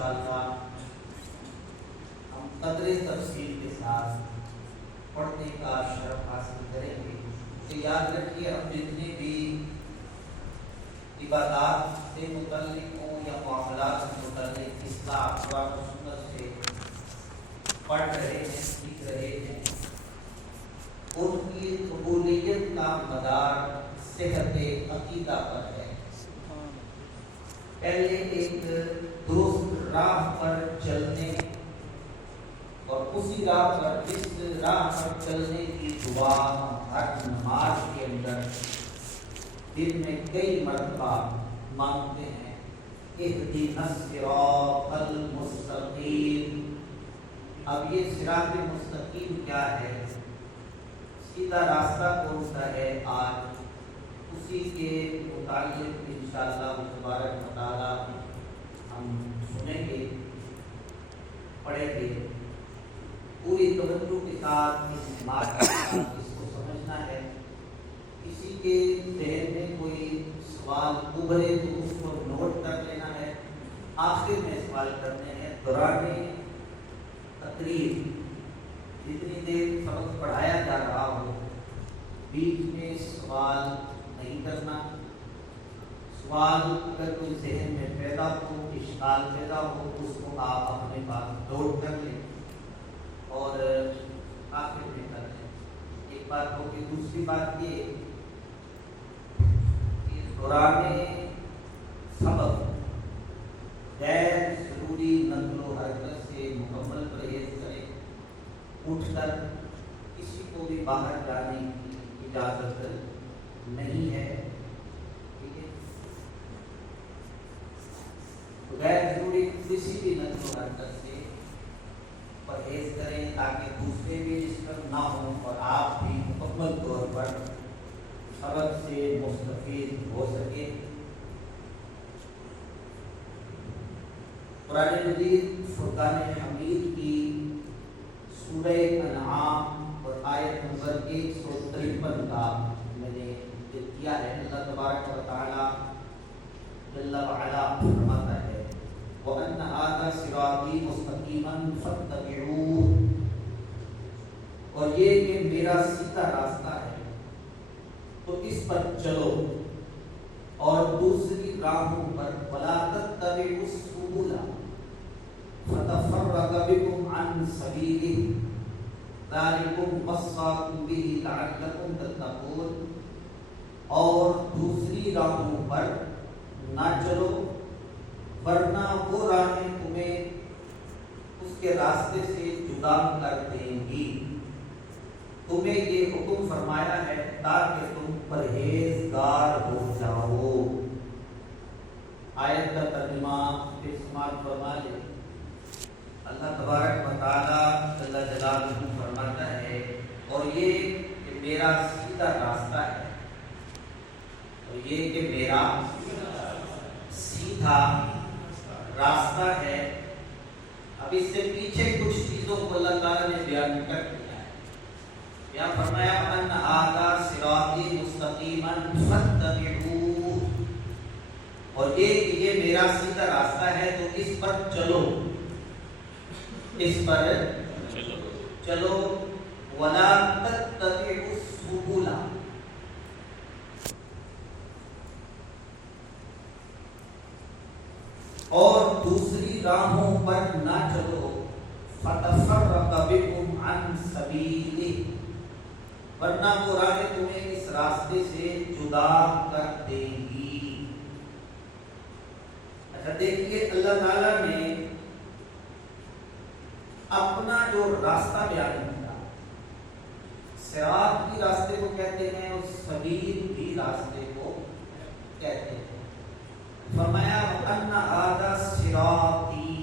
انشاءاللہ ہم قدر تفصیل کے ساتھ پڑھنے کا شرف حاصل کریں گے۔ تو یاد رکھیے، ہم جتنے بھی عبادات سے متعلق ہوں یا معاملات سے متعلق اصلاح قرآن و سنت سے پڑھ رہے ہیں، سیکھ رہے ہیں، ان کی قبولیت کا مدار صحت عقیدہ پر ہے۔ پہلے ایک درست راہ پر چلنے اور اسی راہ پر جس راہ پر چلنے کی دعا ہر نماز کے اندر دن میں کئی مرتبہ مانگتے ہیں، اہدنا الصراط المستقیم۔ اب یہ صراط مستقیم کیا ہے، سیدھا راستہ کون سا ہے، آج اسی کے متعلق انشاءاللہ تبارک و تعالی ہم سنیں گے، پڑھیں گے۔ پوری توجہ کے ساتھ اس بات کے ساتھ اس کو سمجھنا ہے۔ کسی کے ذہن میں کوئی سوال ابھرے تو اس کو نوٹ کر لینا ہے، آخر میں سوال کرنے ہیں۔ دوران تقریر جتنی دیر سبق پڑھایا جا رہا ہو بیچ میں سوال نہیں کرنا۔ سوال اگر کوئی ذہن میں پیدا ہو، اشکال پیدا ہو، اس کو آپ اپنے پاس نوٹ کر لیں اور آخر میں کر لیں۔ ایک بات ہوگی۔ دوسری بات یہ کہ دوران سبق غیر ضروری نقل و حرکت سے مکمل پرہیز کریں۔ اٹھ کر کسی کو بھی باہر جانے کی اجازت نہیں ہے، ٹھیک ہے؟ غیر ضروری کسی بھی نقل و حرکت سے پرہیز کریں تاکہ دوسرے بھی ڈسٹرب نہ ہوں اور آپ بھی مکمل طور پر سبق سے مستفید ہو سکے۔ قرآن مجید فرقان حمید کی سورہ انعام اور آیت نمبر 153 کا میں نے ذکر کیا ہے۔ اللہ تبارک و تعالی جل وعلا فرماتا ہے، وَأَنَّ هَذَا صِرَاطِي مُسْتَقِيمًا فَاتَّبِعُوهُ، اور یہ کہ میرا سیدھا راستہ ہے تو اس پر چلو، اور دوسری راہوں پر وَلَا تَتَّبِعُوا السُّبُلَ فَتَفَرَّقَ بِكُمْ عَنْ سَبِيلِهِ ذَلِكُمْ وَصَّاكُمْ بِهِ لَعَلَّكُمْ تَتَّقُونَ، اور دوسری راہوں پر نہ چلو ورنہ وہ راہیں تمہیں اس کے راستے سے جدا کر دیں گی۔ تمہیں یہ حکم فرمایا ہے تاکہ تم پرہیزگار ہو جاؤ۔ آیت کا ترجمہ پھر سماعت فرما لیں۔ اللہ تبارک و تعالی جل جلالہ فرماتا ہے، اور یہ کہ میرا سیدھا راستہ ہے، اور یہ کہ میرا سیدھا راستہ ہے۔ اب اس سے پیچھے کچھ چیزوں کو اللہ تعالیٰ نے بیان کر دیا ہے۔ یا فرمایا ان ھذا صراطی مستقیما فاتبعوہ، اور یہ کہ یہ میرا سیدھا راستہ ہے تو اس پر چلو، اس پر چلو۔ ولا تتبعوا السبل، اور دوسری راہوں پر نہ چلو، فتفرق بکم عن سبیلہ، ورنہ وہ راہیں تمہیں اس راستے سے جدا کر دیں گی۔ اچھا دیکھیے، اللہ تعالیٰ نے اپنا جو راستہ بیان کیا، صراط بھی راستے کو کہتے ہیں اور سبیل بھی راستے کو کہتے ہیں۔ فرمایا وَأَنَّ هَذَا صِرَاطِي،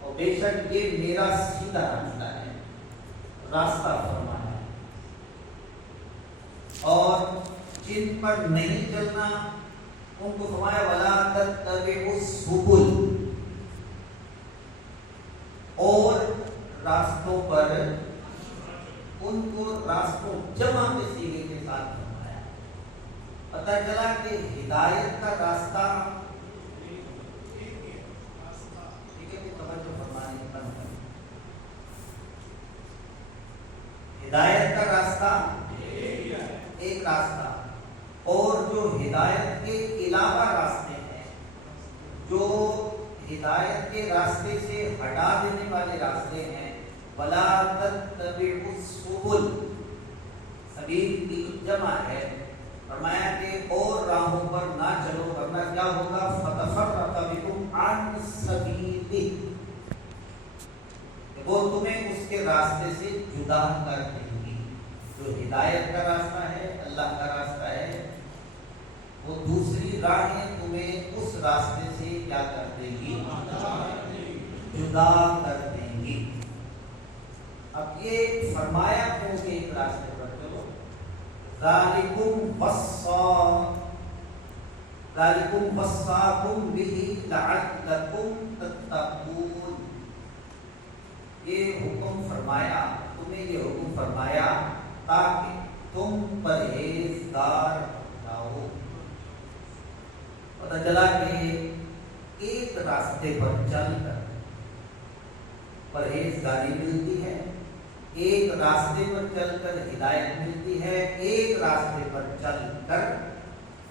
اور بے شک یہ میرا سیدھا راستہ ہے، راستہ فرمایا۔ اور جن پر نہیں چلنا ان کو فرمایا وَلَا تَتَّبِعُوا السُّبُلَ، اور راستوں پر ان کو راستوں جمع کے صیغے کے ساتھ فرمایا۔ پتہ چلا کہ ہدایت کا راستہ ہدایت کے علاوہ راستے ہیں، جو ہدایت کے راستے سے ہٹا دینے والے راستے ہیں۔ وَلَا تَتَّبِعُوا السُّبُلَ، سبیل کی جمع ہے، فرمایا کہ اور راہوں پر نہ چلو ورنہ کیا ہوگا، فَتَفَرَّقَ بِكُمْ عَنْ سَبِيلِهِ، وہ تمہیں اس کے راستے سے جدا کر دیں گی۔ جو ہدایت کا راستہ ہے، اللہ کا راستہ ہے، وہ دوسری راہیں تمہیں اس راستے سے کیا کر دے گی، جدا کر دیں گی۔ اب یہ فرمایا کیوں کہ ایک راستے پر چلو، ذالکم وصاکم بہ لعلکم تتقون، یہ حکم فرمایا، تمہیں یہ حکم فرمایا تاکہ تم پرہیزگار رہو۔ پتہ چلا کہ ایک راستے پر چل کر پرہیزگاری ملتی ہے، ایک راستے پر چل کر ہدایت ملتی ہے، ایک راستے پر چل کر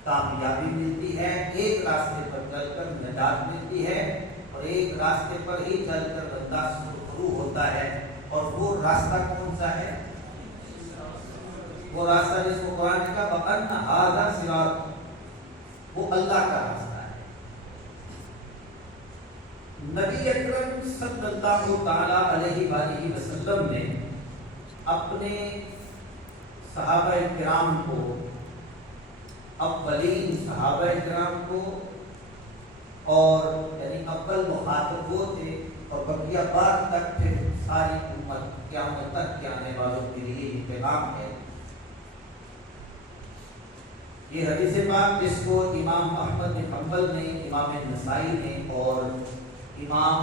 کامیابی ملتی ہے، ایک راستے پر چل کر نجات ملتی ہے، اور ایک راستے پر ہی چل کر بندہ سرخرو ہوتا ہے۔ اور وہ راستہ کون سا ہے؟ وہ راستہ جس کو قرآن نے کہا وَأَنَّ هَٰذَا صِرَاطٌ، وہ اللہ کا راستہ ہے۔ نبی اکرم صلی اللہ تعالی علیہ وآلہ وسلم نے اپنے صحابہ کرام کو، اولین صحابہ کرام کو، اور یعنی اول مخاطب وہ تھے، اور بقیہ بعد تک پھر ساری امت قیامت تک کے آنے والوں کے لیے یہ پیغام ہے۔ یہ حدیث پاک جس کو امام احمد بن حنبل نے، امام نسائی نے اور امام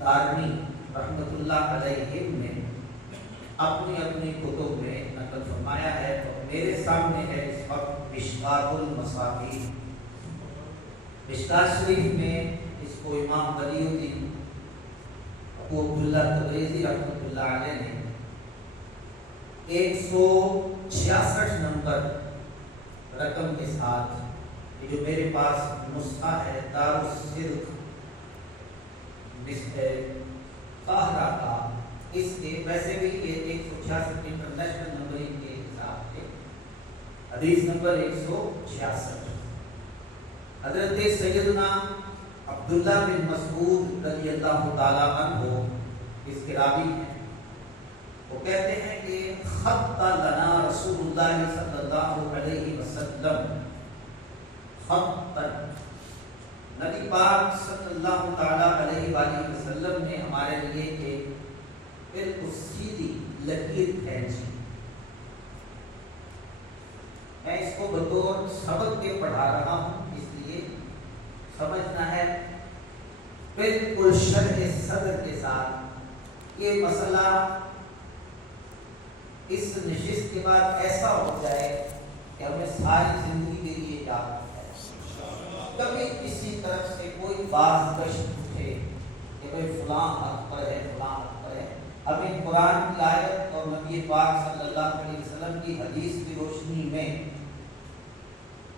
دارمی رحمۃ اللہ علیہ نے اپنی اپنی کتب میں نقل فرمایا ہے، اور میرے سامنے ہے اس وقت مشکات المصابیح۔ مشکات شریف میں اس کو امام ولی الدین ابو عبداللہ تبریزی رحمۃ اللہ علیہ نے 166 نمبر رقم کے ساتھ، یہ جو میرے پاس نسخہ ہے دار الصدق قاہرہ کا، اس کے ویسے بھی یہ 166 انٹرنیشنل نمبرنگ کے حساب سے حدیث نمبر 166، حضرت سیدنا عبداللہ بن مسعود رضی اللہ تعالیٰ عنہ اس کے راوی ہیں۔ وہ کہتے ہیں کہ خط لنا رسول اللہ صلی اللہ علیہ وسلم خطا، نبی پاک صلی اللہ تعالیٰ علیہ وآلہ وسلم نے ہمارے لیے ایک بالکل سیدھی لکیر کھینچی۔ میں اس کو بطور سبق کے پڑھا رہا ہوں، اس لیے سمجھنا ہے بالکل شرح صدر کے ساتھ۔ یہ مسئلہ اس نشست کے بعد ایسا ہو جائے کہ ہمیں ساری زندگی کے لیے یاد ہے۔ کبھی کسی طرف سے کوئی باز گشت اٹھے کہ بھائی فلاں حق پر ہے، فلاں حق پر ہے، ہمیں قرآن کی آیت اور نبی پاک صلی اللہ علیہ وسلم کی حدیث کی روشنی میں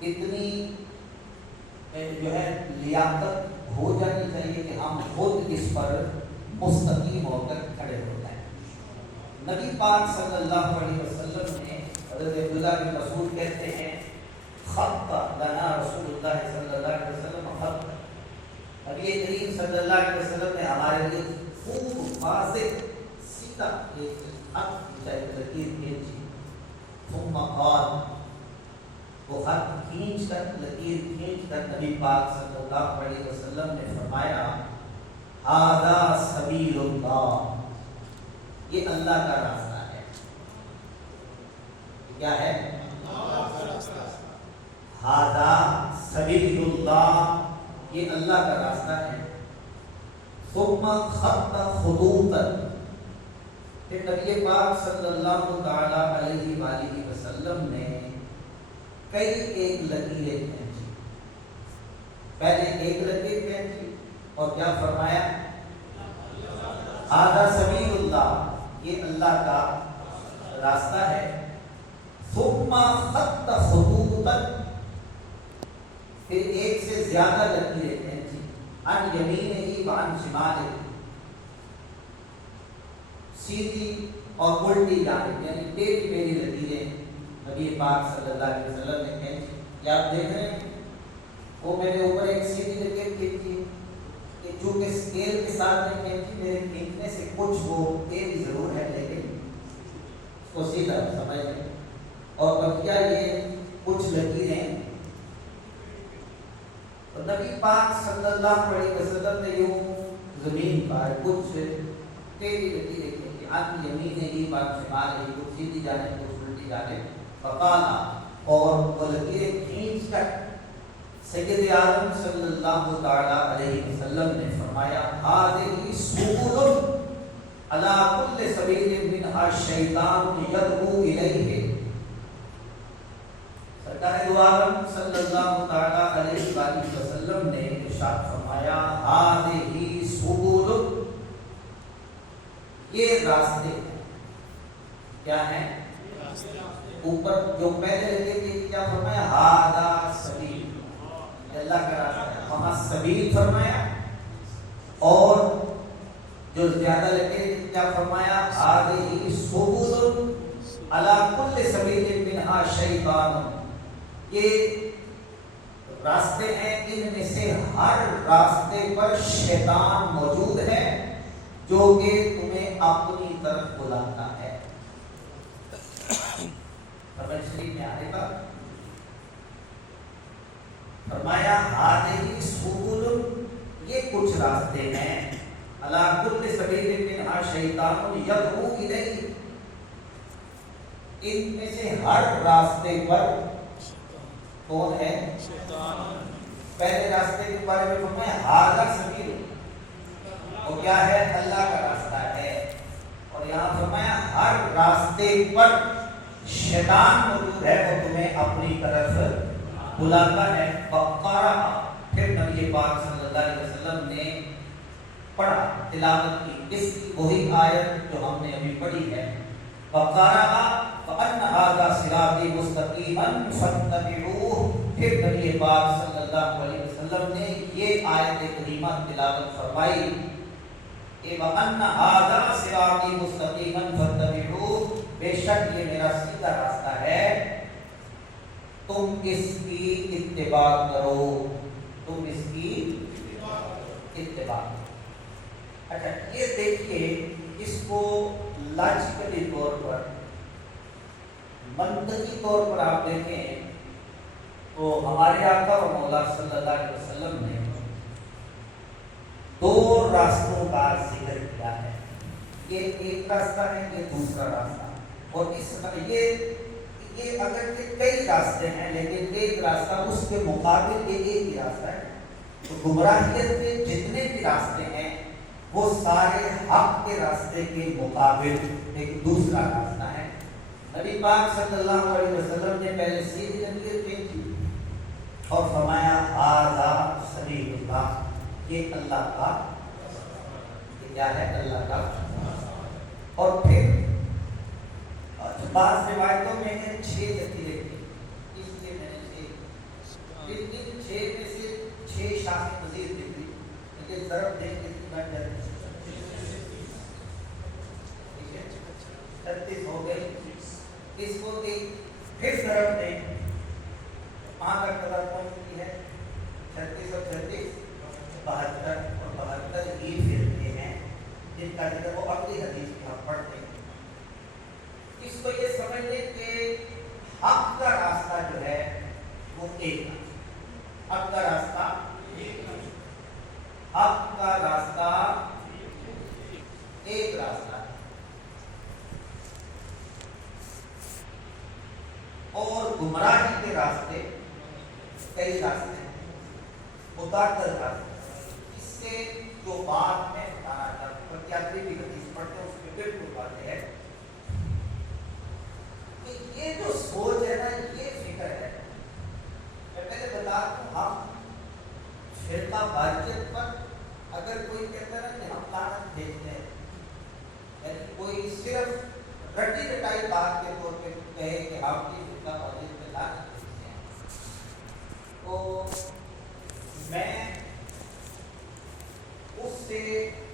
اتنی جو ہے لیاقت ہو جانی چاہیے کہ ہم خود اس پر مستقیم ہو کر کھڑے ہو جائیں۔ نبی پاک صلی اللہ علیہ وسلم نے، حضرت عبداللہ بن مسعود کہتے ہیں خط لنا رسول اللہ صلی اللہ علیہ وسلم خط، نبی کریم صلی اللہ علیہ وسلم نے ہمارے لیے خوب واضح سیدھا ایک خط لکیر کھینچی۔ ثم قال، وہ خط کھینچ کر، لکیر کھینچ کر نبی پاک صلی اللہ علیہ وسلم نے فرمایا ھذا سبیل اللہ، یہ اللہ کا راستہ ہے۔ کیا ہے؟ ھذا سبیل اللہ، یہ اللہ کا راستہ ہے۔ ثم خط خطوطا، پھر نبی پاک صلی اللہ تعالی علیہ وآلہ وسلم نے کئی ایک لکیریں کھینچی۔ پہلے ایک لکیر کھینچی اور کیا فرمایا؟ ھذا سبیل اللہ، یہ اللہ کا راستہ ہے۔ ثم خط خطوطا، پھر ایک سے زیادہ لکیریں کھینچی، ان یمینہ و عن شمالہ، سیدھی اور الٹی جانب، یعنی ٹیڑھی میری لکیریں نبی پاک صلی اللہ علیہ وسلم نے کھینچی۔ کیا آپ دیکھ رہے ہیں؟ وہ میرے اوپر ایک سیدھی لکیر کھینچی کہ چونکہ اسکیل کے ساتھ نے کھینچی، میرے کھینچنے سے کچھ وہ تیز ضرور ہے لیکن اس کو سیدھا سمجھ لیں، اور بقیہ یہ کچھ لکیریں تو نبی پاک صلی اللہ علیہ وسلم نے یوں زمین پر کچھ تیری لکیریں کھینچی، عن یمینہ و عن شمالہ، کچھ سیدھی جانب کچھ الٹی جانب، فقالا، اور وہ لکیریں کھینچ کر سید عالم صلی اللہ تعالی علیہ وسلم نے فرمایا ھذہ سبل علی کل سبیل منھا الشیطان یدعو الیہ۔ سرکار دو عالم صلی اللہ تعالی علیہ وآلہ وسلم نے ارشاد فرمایا ھذہ سبل، یہ راستے ہیں۔ کیا ہیں؟ اوپر جو پہلے لگے تھے کیا فرمایا؟ ھذا سبیل، اللہ کا راستہ ہے، وہاں سبیل فرمایا، اور جو زیادہ لگے کیا فرمایا؟ ھذہ سبل علی کل سبیل منھا شیطان، یہ راستے ہیں، ان میں سے ہر راستے پر شیطان موجود ہے جو کہ تمہیں اپنی طرف بلاتا ہے۔ قرآن شریف میں آئے گا، فرمایا ھذہ سبل، یہ کچھ راستے ہیں، علی کل سبیل منھا شیطان یدعو الیہ، ان میں سے ہر راستے پر کون ہے؟ شیطان۔ پہلے راستے کے بارے میں فرمایا ھذا سبیل، وہ کیا ہے؟ اللہ کا راستہ ہے، اور یہاں فرمایا ہر راستے پر شیطان موجود ہے، وہ تمہیں اپنی طرف بلاتا ہے۔ وقارا، پھر نبی پاک صلی اللہ علیہ وسلم نے پڑھا، تلاوت کی اس کی وہی آیت جو ہم نے ابھی پڑھی ہے، وقارا وَأَنَّ هَذَا صِرَاطِي مُسْتَقِيمًا فَاتَّبِعُوهُ، پھر نبی پاک صلی اللہ علیہ وسلم نے یہ آیت کریمہ تلاوت فرمائی کہ وَأَنَّ هَذَا صِرَاطِي مُسْتَقِيمًا فَاتَّبِعُوهُ، بے شک یہ میرا سیدھا راستہ ہے، تم اس کی اتباع کرو، تم اس کی اتباع کرو۔ اچھا یہ دیکھیے، اس کو لاجیکلی طور پر، منطقی طور پر آپ دیکھیں تو ہمارے آقا و مولا صلی اللہ علیہ وسلم نے دو راستوں کا ذکر کیا ہے، یہ ایک راستہ ہے، یہ دوسرا راستہ، اور اس یہ اگر کہ کئی راستے ہیں لیکن ایک راستہ اس کے مقابل یہ ایک ہی راستہ ہے، تو گمراہیت کے جتنے بھی راستے ہیں وہ سارے حق کے راستے کے مقابل ایک دوسرا راستہ ہے۔ نبی پاک صلی اللہ علیہ وسلم نے پہلے سیدھی لکیر کھینچی اور فرمایا ھذا سبیل اللہ، یہ اللہ کا، یہ کیا ہے؟ اللہ کا۔ اور پھر بعض روایتوں میں 6 لکیریں تھیں، اس لیے میں نے 6، لیکن 6 میں سے 6 شاخیں مزید نکلی، لیکن ضرب دیکھ کے بن جاتی 36 ہو گئی۔ اس کو پھر ضرب دیں، وہاں تک قدر پہنچتی ہے 36 اور 36 72، اور 72 ہی فرقے ہیں جن کا ذکر وہ اگلی حدیث میں ہم پڑھتے ہیں۔ اس کو یہ سمجھ لیں کہ حق کا راستہ جو ہے وہ ایک ہے، حق کا راستہ، حق کا راستہ ایک راستہ ہے، اور گمراہی کے راستے کئی راستے ہیں، متعدد راستے۔ اس سے جو بات میں بتانا چاہتا ہوں، کیا بھی حدیث پڑھتے ہیں اس میں بالکل باتیں ہیں کہ یہ جو سوچ ہے نا، یہ فکر ہے، میں پہلے بتا دوں، ہم فرقہ واریت پر اگر کوئی کہتا ہے کہ ہم لعنت بھیجتے ہیں، یعنی کوئی صرف رٹی رٹائی بات کے طور پہ کہے کہ ہم کی فرقہ واریت میں لعنت بھیجتے ہیں، تو میں اس سے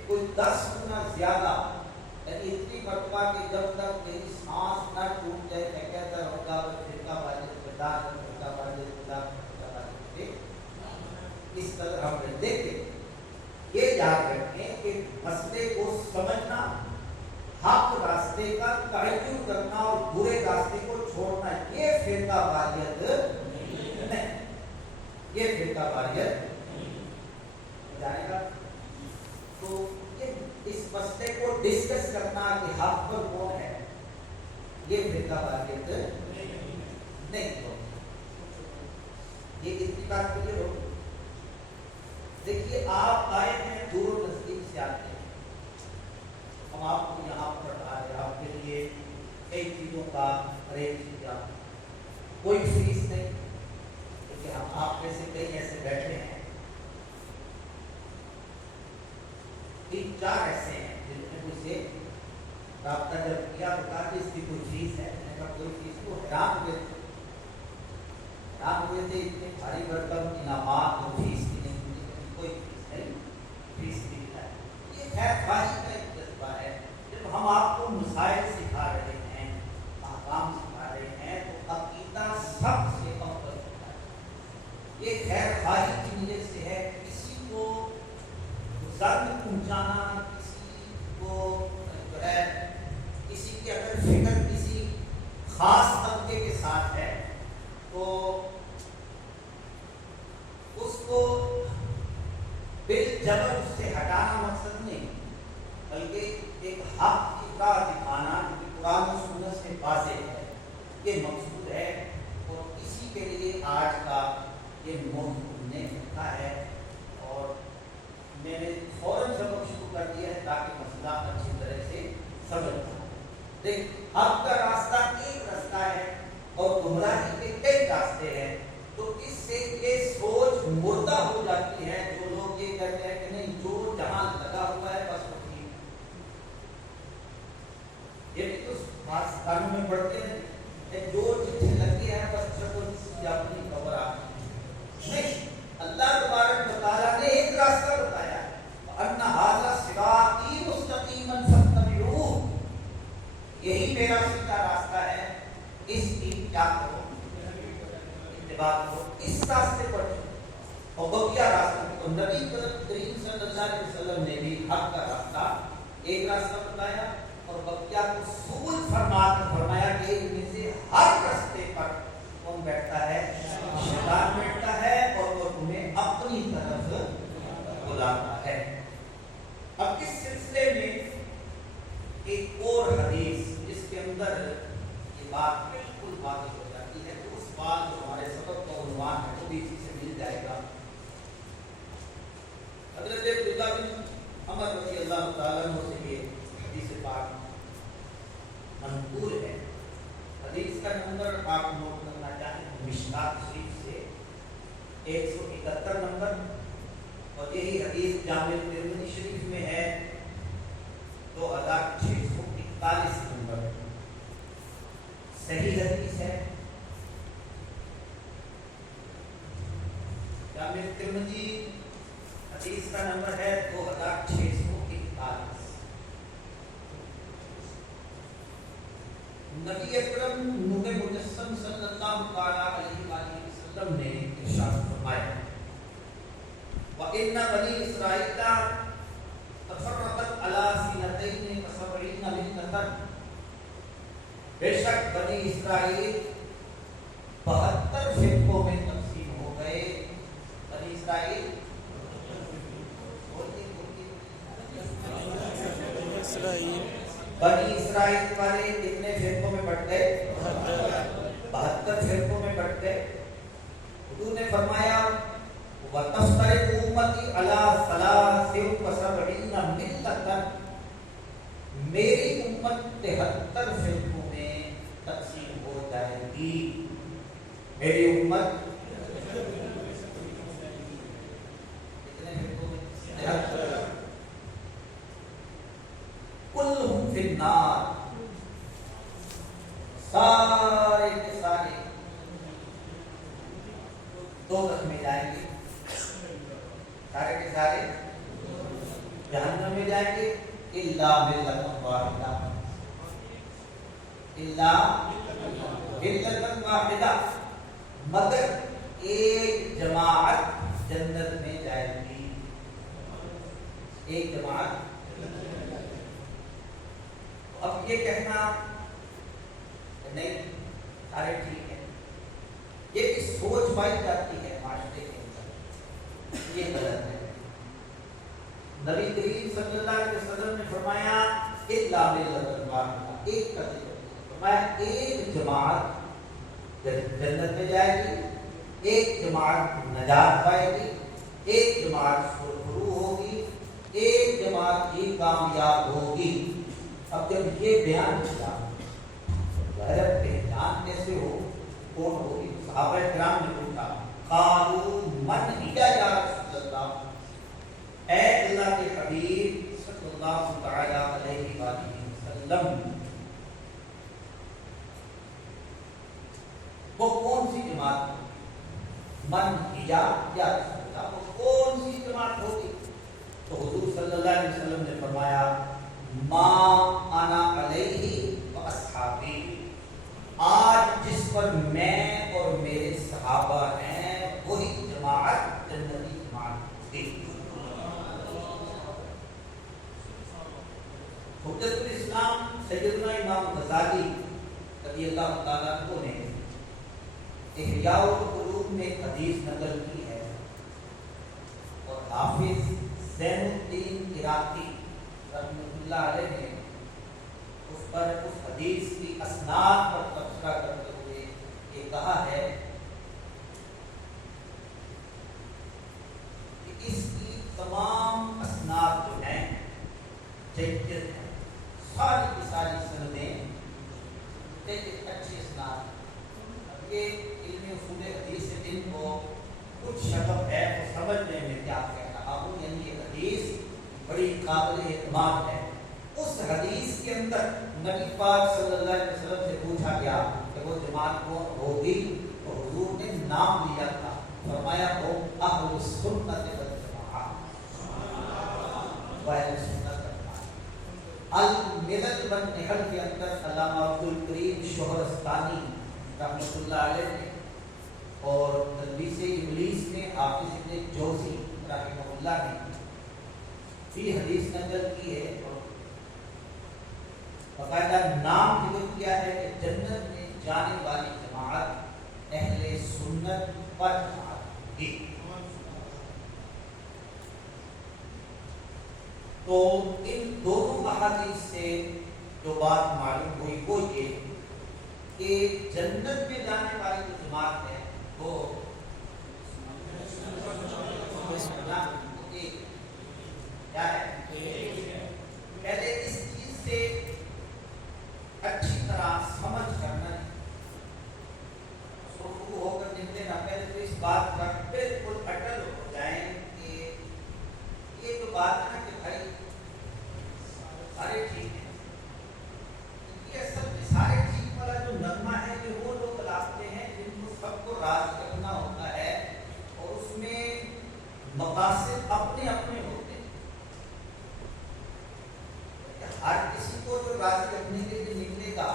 کوئی 10 گنا زیادہ، یعنی اتنی مرتبہ کہ جب تک میری سانس نہ ٹوٹ جائے میں کہتا رہوں فرقہ واریت اس طرح ہم دیکھیں. یہ یاد رکھیں کہ مسئلے کو سمجھنا، حق راستے کا تعین کرنا اور برے راستے کو چھوڑنا، یہ فرقہ واریت نہیں، یہ فرقہ واریت جائے گا. تو اس مسئلے کو ڈسکس کرنا کہ حق پر کون ہے، یہ فرقہ واریت نہیں. یہ اتنی بات کلیئر ہو. دیکھیے آپ آئے ہیں دور و نزدیک سے آتے ہیں، ہم آپ کو یہاں پر آ رہے ہیں، آپ کے لیے کئی چیزوں کا ارینج کیا، کوئی فیس نہیں، کیونکہ ہم آپ میں سے کئی ایسے بیٹھے ہیں، 3-4 ایسے ہیں جن نے مجھ سے رابطہ جب کیا تو کہا کہ اس کی کوئی فیس ہے. میں نے کہا کوئی فیس. کو حیران ہوئے تھے، اتنے بھاری بھرکم انعامات اور فیس کی نہیں ملی، کوئی فیس نہیں، فیس بھی نہیں ہے. یہ خیر خواہی کا ایک جذبہ ہے. جب ہم آپ کو مسائل سکھا رہے ہیں، احکام سکھا رہے ہیں تو عقیدہ سب سے افضل ہوتا ہے. یہ خیر خواہی کی نیت سے ہے، کسی کو زرد پہنچانا، کسی کو جو ہے کسی کی اگر فکر کسی خاص طبقے کے ساتھ ہے تو اس کو بالجبر اس سے ہٹانا مقصد نہیں، بلکہ ایک حق کی راہ دکھانا جو قرآن و سنت سے واضح ہے، یہ مقصود ہے. اور اسی کے لیے آج کا یہ موضوع نے لکھا ہے اور میں نے فوراً سبق شروع کر دیا ہے تاکہ مسئلہ اچھی طرح سے سمجھ جائے. دیکھ حق کا راستہ ایک راستہ ہے اور گمراہی کے کئی راستے ہیں. تو اس سے یہ سوچ مردہ ہو جاتی ہے. جو لوگ یہ کہتے ہیں کہ نہیں جو جہاں لگا ہوا ہے بس وہ ٹھیک، یہ بھی تو قانون میں پڑھتے ہیں جو جتنے لگی ہے بس سب اپنی خبر آ نہیں. اللہ تبارک و تعالیٰ نے ایک راستہ بتایا ہے، ان ھذا صراطی مستقیما فاتبعوہ، یہی میرا سیدھا راستہ ہے، اس کی کیا کرو، اتباع کرو، اس راستے پر چلو. اور بقیہ راستہ تو نبی کریم صلی اللہ علیہ وسلم نے بھی حق کا راستہ ایک راستہ بتایا اور بقیہ کو سبل فرما کر فرمایا کہ ان میں سے ہر راستے پر کون بیٹھتا ہے، شیطان بیٹھتا ہے اور وہ تمہیں اپنی طرف بلاتا ہے. اب اس سلسلے میں ایک اور حدیث جس کے اندر یہ بات بالکل واضح ہو جاتی ہے، تو اس بات جو ہمارے سبق کا عنوان ہے وہ بھی اسی سے مل جائے گا. حضرت عبداللہ بن عمر رضی اللہ تعالیٰ عنہ سے یہ حدیث پاک منقول ہے. حدیث کا نمبر آپ نوٹ کرنا چاہیں مشکات شریف سے 171 نمبر، اور یہی حدیث جامع ترمذی شریف میں ہے 2641 نمبر. صحیح حدیث ہے. جامع ترمذی حدیث کا نمبر ہے 2641. نبی اکرم نور مجسم صلی اللہ علیہ وآلہ وسلم نے ارشاد فرمایا وَإِنَّ بَنِي إِسْرَائِيلَ تَفَرَّقَتْ عَلَى سِنَتَيْنِ وَسَبْعِينَ مِلَّةً، بے شک بنی اسرائیل 72 فرقوں میں تقسیم ہو گئے. بنی اسرائیل بنی اسرائیل والے کتنے فرقوں میں بٹ گئے؟ 72 فرقوں میں بٹ گئے. حضور نے فرمایا وَتَفْتَرِقُ أُمَّتِي عَلَى 73 مِلَّةً، میری امت 73 فرقوں میں تقسیم ہو جائے گی. میری امت کتنے فرقوں میں؟ 73. کلہم فی النار، سارے کے سارے دوزخ میں جائیں گے. سارے جہنم میں جائیں گے الا ملۃ واحدہ، الا ملۃ واحدہ، مگر ایک جماعت جنت میں جائے گی، ایک جماعت۔ اب یہ کہنا کہ نہیں سارے ٹھیک ہے، یہ بھی سوچ پائی جاتی ہے معاشرے کے اندر، یہ غلط ہے۔ نبی کریم صلی اللہ علیہ وسلم نے فرمایا الا ملۃ واحدہ، ایک کا ذکر فرمایا، ایک جماعت جنت میں جائے گی، ایک جماعت نجات پائے گی، ایک جماعت سرخرو ہوگی، ایک جماعت ہی کامیاب ہوگی۔ اب جب یہ بیان کیا غیرت پہچان کیسے ہو، کون ہوگی؟ صحابہ کرام نے پوچھا قالوا من ہی یا رسول اللہ، اے اللہ کے حبیب صلی اللہ تعالی علیہ وآلہ وسلم، وہ کون سی جماعت ہوگی؟ من ہی یا رسول اللہ، وہ کون سی جماعت ہوگی؟ تو حضور صلی اللہ علیہ وسلم نے فرمایا ما انا علیہ واصحابی، آج جس پر میں اور میرے صحابہ ہیں وہی جماعت جنتی جماعت ہوگی۔ حجت الاسلام سیدنا امام غزالی رضی اللہ تعالیٰ عنہ نے احیاء القلوب میں حدیث نقل کی ہے، اور حافظ زین الدین عراقی رحمۃ اللہ علیہ نے اس پر اس حدیث کی اسناد پر تبصرہ کرتے ہوئے یہ کہا ہے کہ اس کی تمام اسناد جو ہیں جید ہیں، ساری کی ساری سندیں اچھی اسناد۔ اب یہ علم اصول حدیث سے جن کو کچھ شبہ ہے وہ سمجھنے میں کیا کہہ رہا ہوں، یعنی یہ حدیث بڑی قابل اعتماد ہے۔ اس حدیث کے اندر نبی پاک صلی اللہ علیہ وسلم سے پوچھا گیا کہ وہ جماعت کون ہوگی، تو حضور نے نام لیا تھا، فرمایا وہ اہل السنت والجماعہ، وہ اہل سنت والجماعہ۔ الملل والنحل کے اندر علامہ عبدالکریم شہرستانی رحمۃ اللہ علیہ نے اور تلبیس ابلیس میں حافظ ابن جوزی رحمہ اللہ نے بھی حدیث نقل کی ہے، باقاعدہ نام ذکر کیا ہے کہ جنت میں جانے والی جماعت اہل سنت والجماعت ہوگی۔ تو ان دونوں احادیث سے جو بات معلوم ہوئی وہ یہ کہ جنت میں جانے والی جو جماعت ہے وہ کیا ہے؟ پہلے اس چیز سے اچھی طرح سمجھ کرنا شروع ہو کر نکلے نہ، پہلے تو اس بات پر بالکل اٹل ہو جائیں کہ یہ جو بات ہے نا کہ بھائی سارے ٹھیک ہیں، یہ اصل میں سارے ٹھیک والا جو نغمہ ہے یہ وہ لوگ لاتے ہیں جن کو سب کو راضی کرنا ہوتا ہے، اور اس میں مقاصد اپنے اپنے ہوتے ہیں۔ ہر کسی کو جو راضی کرنے کے لیے نکلے گا،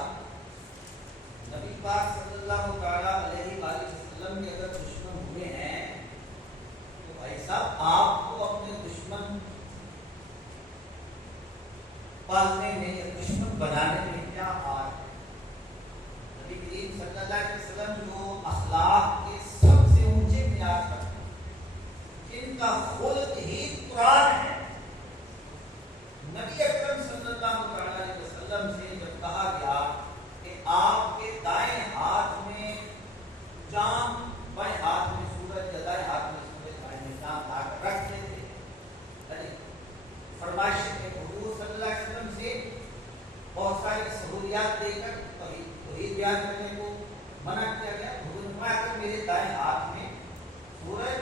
نبی پاک صلی اللہ تعالی علیہ وآلہ وسلم کے اگر دشمن ہوئے ہیں تو بھائی صاحب آپ کو اپنے دشمن پالنے میں یا دشمن بنانے میں کیا حال ہے؟ نبی کریم صلی اللہ علیہ وسلم جو اخلاق کے سب سے اونچے معیار پر جن کا خلق ہی قرآن ہے، نبی اکرم صلی اللہ علیہ وسلم سے جب کہا گیا کہ آپ کے دائیں ہاتھ میں چاند، بائیں ہاتھ میں سورج، یا دائیں ہاتھ میں سورج بائیں میں چاند لا کر رکھ دیتے، فرمائش کے حضور صلی اللہ علیہ وسلم سے بہت ساری سہولیات دے کر توحید بیان کرنے کو منع کیا گیا۔ حضور نے فرمایا کہ میرے دائیں ہاتھ میں سورج،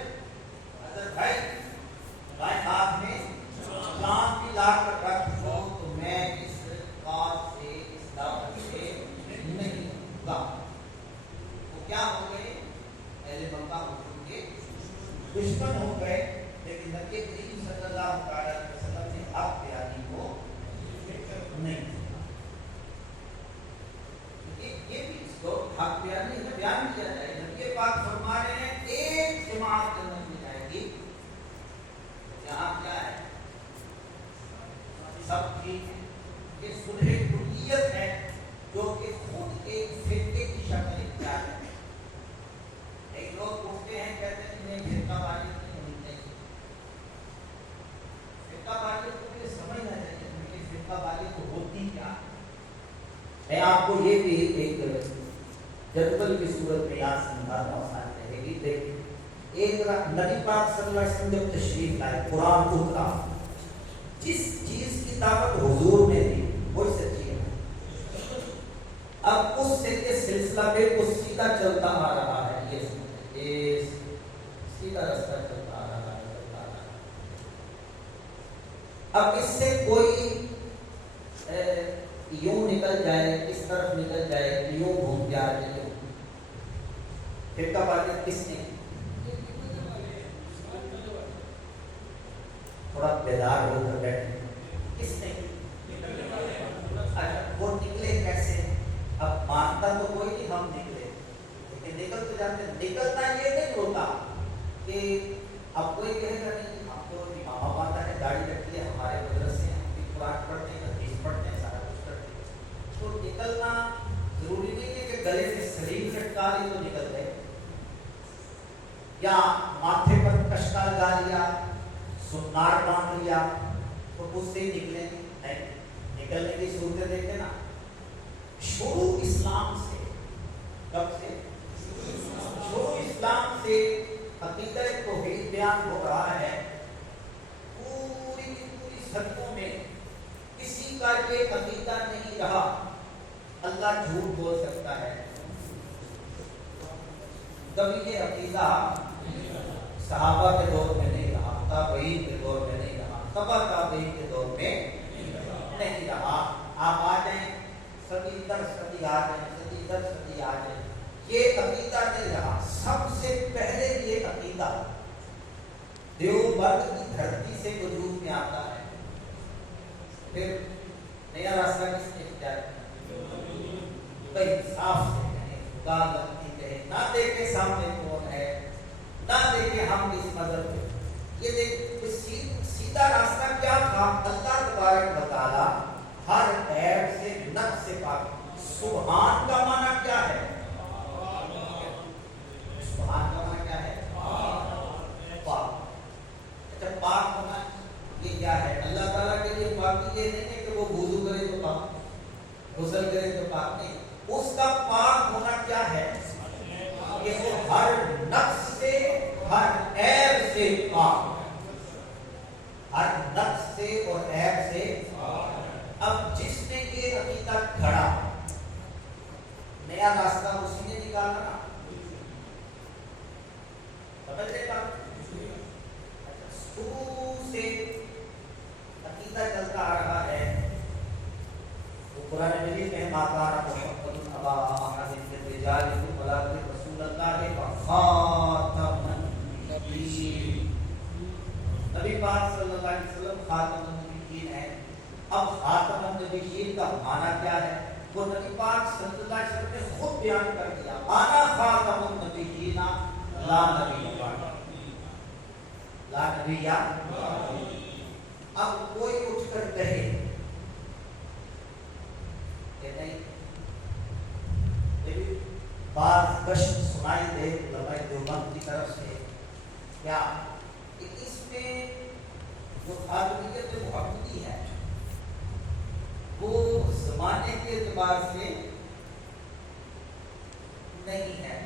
حضرت بھائی دائیں ہاتھ میں چاند بھی لا کر رکھ دو تو میں اس بات سے، اس دعوت سے نہیں ہوگا۔ وہ کیا ہو گئے؟ اہل مکہ حضور کے دشمن ہو گئے، لیکن نبی کریم صلی اللہ علیہ وسلم نے حق بیانی کو نہیں کیا. یہ بھی اس کو حق بیانی میں بیان کیا جائے. نبی پاک فرما رہے ہیں ایک جماعت جنت میں جائے گی یہاں کیا ہے سب ٹھیک ہے. یہ صلح کلیت ہے جو کہ خود ایک فرقے کی شکل اختیار ہے. ایک لوگ پوچھتے ہیں کہتے ہیں انہیں فرقہ واریت نہیں ہونی چاہیے. فرقہ واریت کو یہ سمجھنا چاہیے کہ فرقہ واریت ہوتی کیا. میں آپ کو یہ بھی ایک جدول کی صورت میں یاد سمجھاتا ہوں. ساتھ رہے گی دیکھیں ایک نبی پاک صلی اللہ علیہ وسلم جب تشریف لائے قرآن اترا جس چیز کی دعوت حضور نے دی وہی سچی ہے. اب اس سے یہ سلسلہ بالکل سیدھا چلتا آ رہا ہے. یہ سیدھا راستہ چلتا آ رہا ہے. اب اس سے کوئی یوں نکل جائے اس طرف نکل جائے یوں گھوم جائے یوں. فرقہ واریت کس نے تھوڑا بیدار ہو کر بیٹھے کس نے وہ نکلے کیسے. اب مانتا تو کوئی نہیں ہم نکلے لیکن نکل تو جاتے. نکلنا یہ نہیں ہوتا کہ اب کوئی کہے گا نہیں ہم تو امام آتا ہے گاڑی رکھتی ہے ہمارے مدرسے ہم بھی قرآن پڑھتے ہیں حدیث پڑھتے ہیں سارا کچھ کرتے ہیں. تو نکلنا ضروری نہیں ہے کہ گلے سے سلیم لٹکا لی تو نکل گئے یا ماتھے پر کشکا لگا لیا سنار باندھ لیا تو اس سے ہی نکلیں. نہیں نکلنے کی صورتیں دیکھیں نا. شروع اسلام سے کب سے شروع اسلام سے عقیدہ توحید بیان ہو رہا ہے. پوری پوری صدیوں میں کسی کا یہ عقیدہ نہیں رہا اللہ جھوٹ بول سکتا ہے. کبھی یہ عقیدہ صحابہ کے دور میں نہیں رہا, تابعین کے دور میں نہیں رہا, تبع تابعین کے دور میں نہیں رہا. آپ آ جائیں صدی در صدی آ جائیں, صدی در صدی آ جائیں, یہ عقیدہ نہیں رہا. سب سے پہلے یہ عقیدہ دیوبند کی دھرتی سے وجود میں آتا ہے. پھر نیا راستہ کس نے اختیار کیا؟ کئی صاف سے کہیں, خدا لگتی کہیں, نہ دیکھے سامنے کون ہے, نہ دیکھے ہم کس مذہب کے. یہ دیکھ سیدھا راستہ کیا تھا. اللہ تبارک و تعالی ہر عیب سے نقص سے پاک. سبحان کا معنی کیا ہے؟ سبحان کا معنی کیا ہے؟ پاک. اچھا پاک ہونا یہ کیا ہے؟ اللہ تعالیٰ کے لیے پاکی یہ نہیں ہے کہ وہ وضو کرے تو پاک, غسل کرے تو پاک نہیں. اس کا پاک ہونا کیا ہے کہ وہ ہر نقص سے ہر عیب سے پاک, ہر نقص سے اور عیب سے. اب جس نے یہ عقیدہ گھڑا نیا راستہ اسی نے نکالا نا. سمجھ رہے بات؟ شروع سے عقیدہ چلتا آ رہا ہے. تو قرآن مجید میں ماکان محمد ابا احد من رجالکم ولکن رسول اللہ وخاتم النبیین. نبی پاک صلی اللہ علیہ وسلم خاتم النبیین ہیں. اب خاتم النبیین کا معنی کیا ہے وہ نبی پاک صلی اللہ علیہ وسلم نے خود بیان کر دیا. انا خاتم النبیین لا نبی بعد, لا نبی یا. اب کوئی اٹھ کر کہے کہ نہیں, بعض کشف سنائی دے علماء دیوبند کی طرف سے کیا کہ اس میں جو خاتمیت محمدی ہے وہ زمانے کے اعتبار سے نہیں ہے.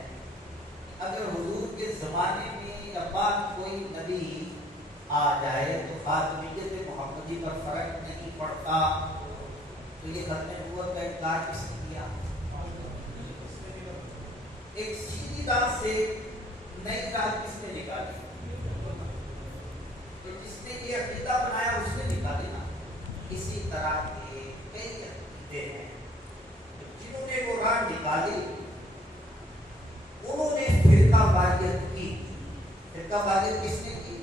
اگر حضور کے زمانے میں یا بعد کوئی نبی آ جائے تو خاتمیت محمدی پر فرق نہیں پڑتا. تو یہ ختم نبوت کا انکار کس نے کیا؟ ایک سیدھی راہ سے نئی راہ کس نے نکالی؟ تو جس نے یہ عقیدہ بنایا اس نے نکالی نا. اسی طرح کے کئی عقیدے ہیں جنہوں نے وہ راہ نکالی, انہوں نے فرقہ واریت کی. فرقہ واریت کس نے کی؟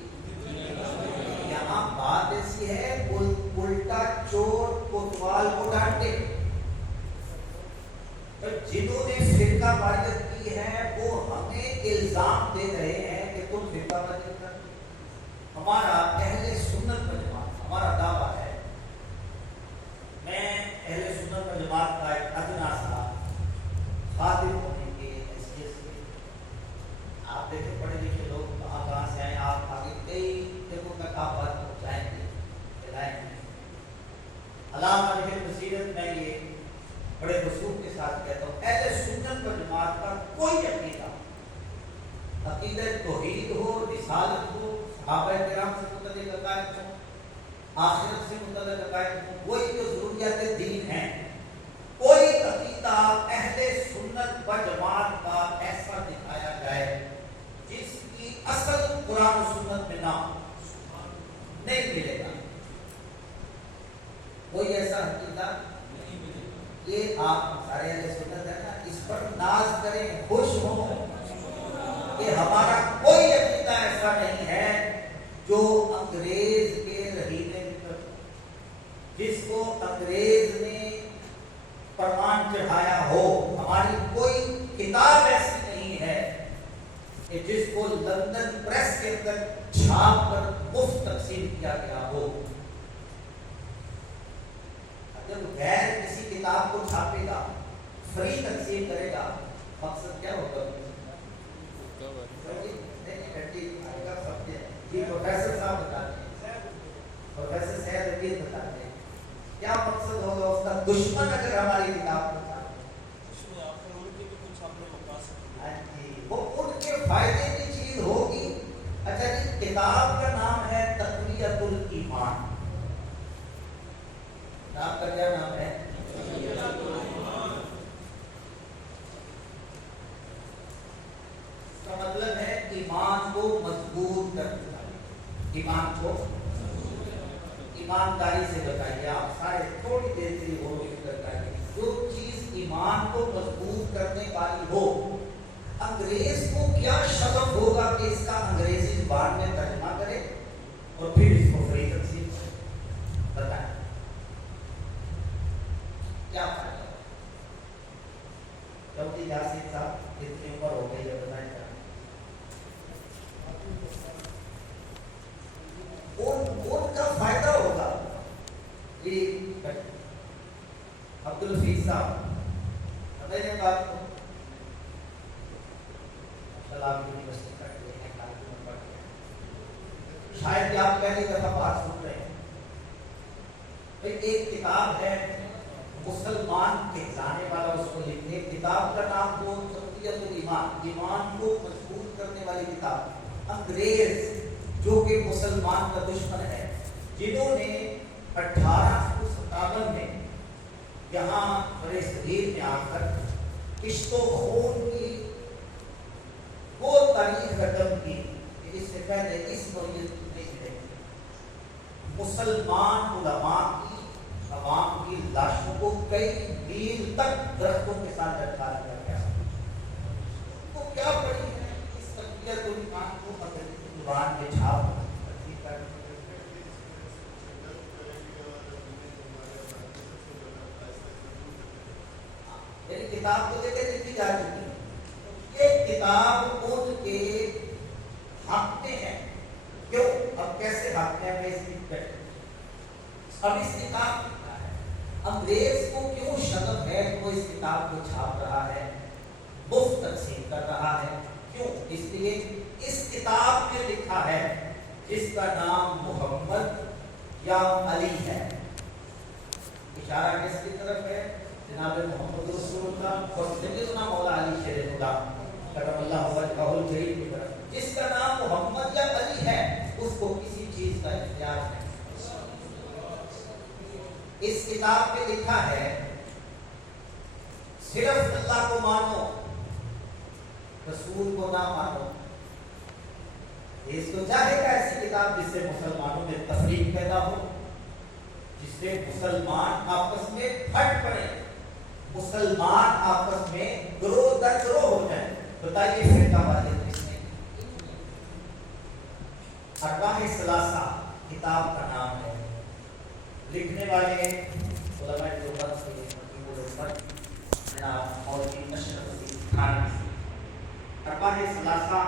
یہاں ایسی ہے الٹا چور کوتوال کو ڈانٹے. جنہوں نے فرقہ واریت کی ہے وہ ہمیں الزام دے رہے ہیں کہ تم فرقہ واریت کر. ہمارا اہل سنت و جماعت ہمارا دعویٰ ہے. میں اہل سنت و جماعت کا ایک ادنا سا خادم ہونے کے حیثیت سے, آپ دیکھیں پڑھے لکھے لوگ کہاں سے آئے, آپ آگے کئی جگہوں تک آپ بات پہنچائیں گے, پھیلائیں گے. علامہ ابن بصیرت میں یہ بڑے وثوق کے ساتھ کہتا ہوں, اہل سنت و جماعت کا کوئی عقیدہ توحید ہو, رسالت ہو, صحابہ کرام سے متعلق عقائد ہو, آخرت سے متعلق عقائد ہو, وہی جو ضروریات دین ہیں, کوئی عقیدہ اہل سنت و جماعت کا ایسا دکھایا جائے جس کی اصل قرآن و سنت میں نہ نہیں ملے گا. کوئی ایسا عقیدہ یہ آپ سارے اہل سنت ہے نا, اس پر ناز کریں, خوش ہوں کہ ہمارا کوئی عقیدہ ایسا نہیں ہے جو انگریز کے رہینے میں, جس کو انگریز نے فرمان چڑھایا ہو. ہماری کوئی کتاب ایسی نہیں ہے کہ جس کو لندن پریس کے اندر چھاپ کر مفت تقسیم کیا گیا ہو. جب غیر کسی کتاب کو چھاپے گا, فری تقسیم کرے گا, مقصد کیا ہوگا؟ جی پروفیسر صاحب بتاتے ہیں, پروفیسر سید الدین بتاتے ہیں کیا مقصد ہوگا اس کا. دشمن اگر ہماری کتاب کو وہ ان کے فائدے کی چیز ہوگی. اچھا جی, کتاب کا نام ہے تقویۃ الایمان. کتاب کا کیا نام ہے؟ اس کا مطلب ہے ایمان کو مضبوط کرنے والی. ایمان کو ایمانداری سے بتائیے, آپ سارے تھوڑی دیر سے وہ بتائیے جو چیز ایمان کو مضبوط کرنے والی ہو. انگریز کو کیا شغف ہوگا کہ اس کا انگریزی زبان میں ترجمہ کرے اور پھر اس کو فری تقسیم کرے؟ بتائیں کیا فائدہ ہوگا؟ چودھری یاسین صاحب اتنی عمر ہو گئی ہے, بتائیں کیا ان کا فائدہ ہوگا. عبد الحفیظ صاحب بتائیے بات کو, یونیورسٹی پڑھتے ہیں, کالج میں پڑھتے ہیں, شاید کہ آپ پہلی دفعہ بات سن رہے ہیں. ایک کتاب ہے مسلمان کہلانے والا, اس کو لکھنے, کتاب کا نام وہ تقویۃ الایمان, ایمان کو مضبوط کرنے والی کتاب. انگریز جو کہ مسلمان کا دشمن ہے, جنہوں نے 1857 میں یہاں برے صغیر میں آ کر عشق و خون کی وہ تاریخ ختم کی کہ اس سے پہلے اس نوعیت نہیں ملے. مسلمان علماء کی, عوام کی لاشوں کو کئی میل تک درختوں کے ساتھ لٹکا دیا گیا. تو کیا پڑی ہے اس تقویۃ الایمان کو انگریزی زبان میں چھاپ کتاب کو دیکھے لکھی جا چکی ہے. یہ کتاب ان کے حق میں ہے. کیوں؟ اب کیسے حق میں ہے, اب اس کتاب انگریز کو کیوں شغف ہے کہ وہ اس کتاب کو چھاپ رہا ہے, مفت تقسیم کر رہا ہے؟ کیوں؟ اس لیے اس کتاب میں لکھا ہے جس کا نام محمد یا علی ہے. اشارہ کس کی طرف ہے؟ جناب محمد رسول اللہ اور سیدنا مولا علی شیر خدا کرم اللہ وجہہ الکریم کی طرف. جس کا نام محمد یا علی ہے اس کو کسی چیز کا اختیار نہیں. اس کتاب میں لکھا ہے صرف اللہ کو مانو, رسول کو نہ مانو. اس کو چاہے گا ایسی کتاب جس سے مسلمانوں میں تفریق پیدا ہو, جس سے مسلمان آپس میں پھٹ پڑے, مسلمان آپس میں گروہ در گروہ ہو جائے. بتائیے فرقہ واریت کس نے؟ ارواح ثلاثہ کتاب کا نام ہے. لکھنے والے علماء دیوبند سے جناب مولوی اشرف علی تھانوی، ارباح ثلاثہ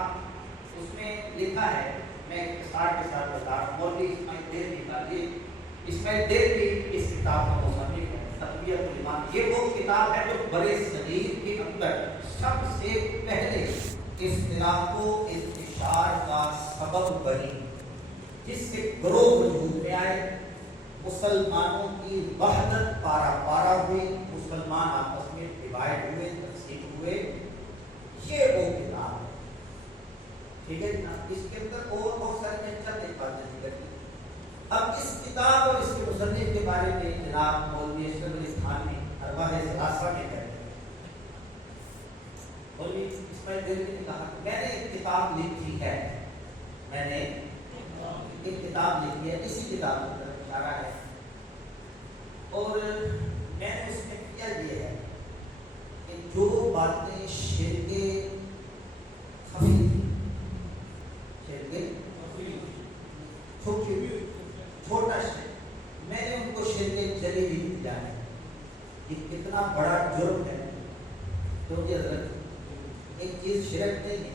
اس میں لکھا ہے، میں اختصار کے ساتھ بتا رہا ہوں، مولوی اسماعیل دہلوی کا، یہ اسماعیل دہلوی اس کتاب کا مصنف ہے، تقویۃ الایمان۔ یہ وہ کتاب ہے جو برے صغیر کے اندر سب سے پہلے اختلاف و انتشار کا سبب بنی، جس سے گروہ وجود میں آئے، مسلمانوں کی وحدت پارا پارا ہوئی، مسلمان آپس میں ڈیوائڈ ہوئے، تقسیم ہوئے، یہ وہ کتاب ہے، ٹھیک ہے نا؟ اس کے اندر اور بہت ساری چند ایک باتیں ذکر کی۔ اب اس کتاب اور اس کے مصنف کے بارے میں جناب مولوی اشرف علی تھانوی ارباح ثلاثہ میں کہتے ہیں، مولوی اسماعیل دہلوی نے کہا کہ میں نے ایک کتاب لکھی ہے، میں نے ایک کتاب لکھی ہے، اسی کتاب کی طرف اشارہ ہے، اور میں نے اس میں کیا یہ ہے کہ جو باتیں شرک خفی تھی، شرک چھوٹا شرک، میں نے ان کو شرک جلی بھی دیا ہے۔ یہ کتنا بڑا جرم ہے، کیونکہ ایک چیز شرک نہیں ہے،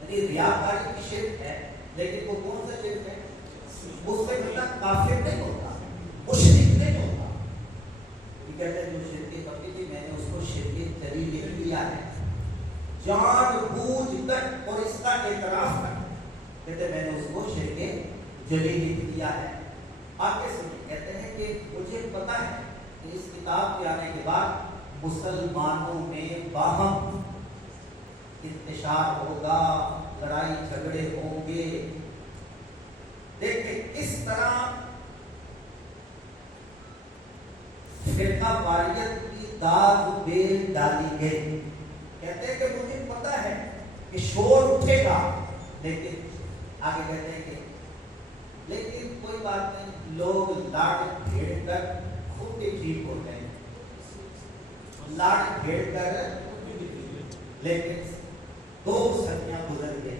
یعنی ریاکاری کی شرک ہے، لیکن وہ کون سا شرک ہے؟ اس سے مطلب کافر نہیں ہوتا، مشرک نہیں ہوتا۔ یہ کہتے ہیں جو شرک خفی تھی میں نے اس کو شرک جلی لکھ دیا ہے، جان بوجھ کر، اور اس کا اعتراف کر، کہتے ہیں میں نے اس کو شرک جلی لکھ دیا ہے۔ آگے سے کہتے ہیں کہ مجھے پتا ہے کہ اس کتاب کے آنے کے بعد مسلمانوں میں باہم انتشار ہوگا، لڑائی جھگڑے ہوں گے۔ دیکھیں کس طرح فرقہ واریت کی داغ بیل ڈالی گئی۔ کہتے ہیں کہ مجھے پتا ہے کہ شور اٹھے گا، لیکن آگے کہتے ہیں کہ لیکن کوئی بات نہیں، لوگ لاٹ بھیڑ کر خود بھی ٹھیک ہوتے ہیں، لاٹ بھیڑ کر، لیکن 2 صدیاں گزر گئے،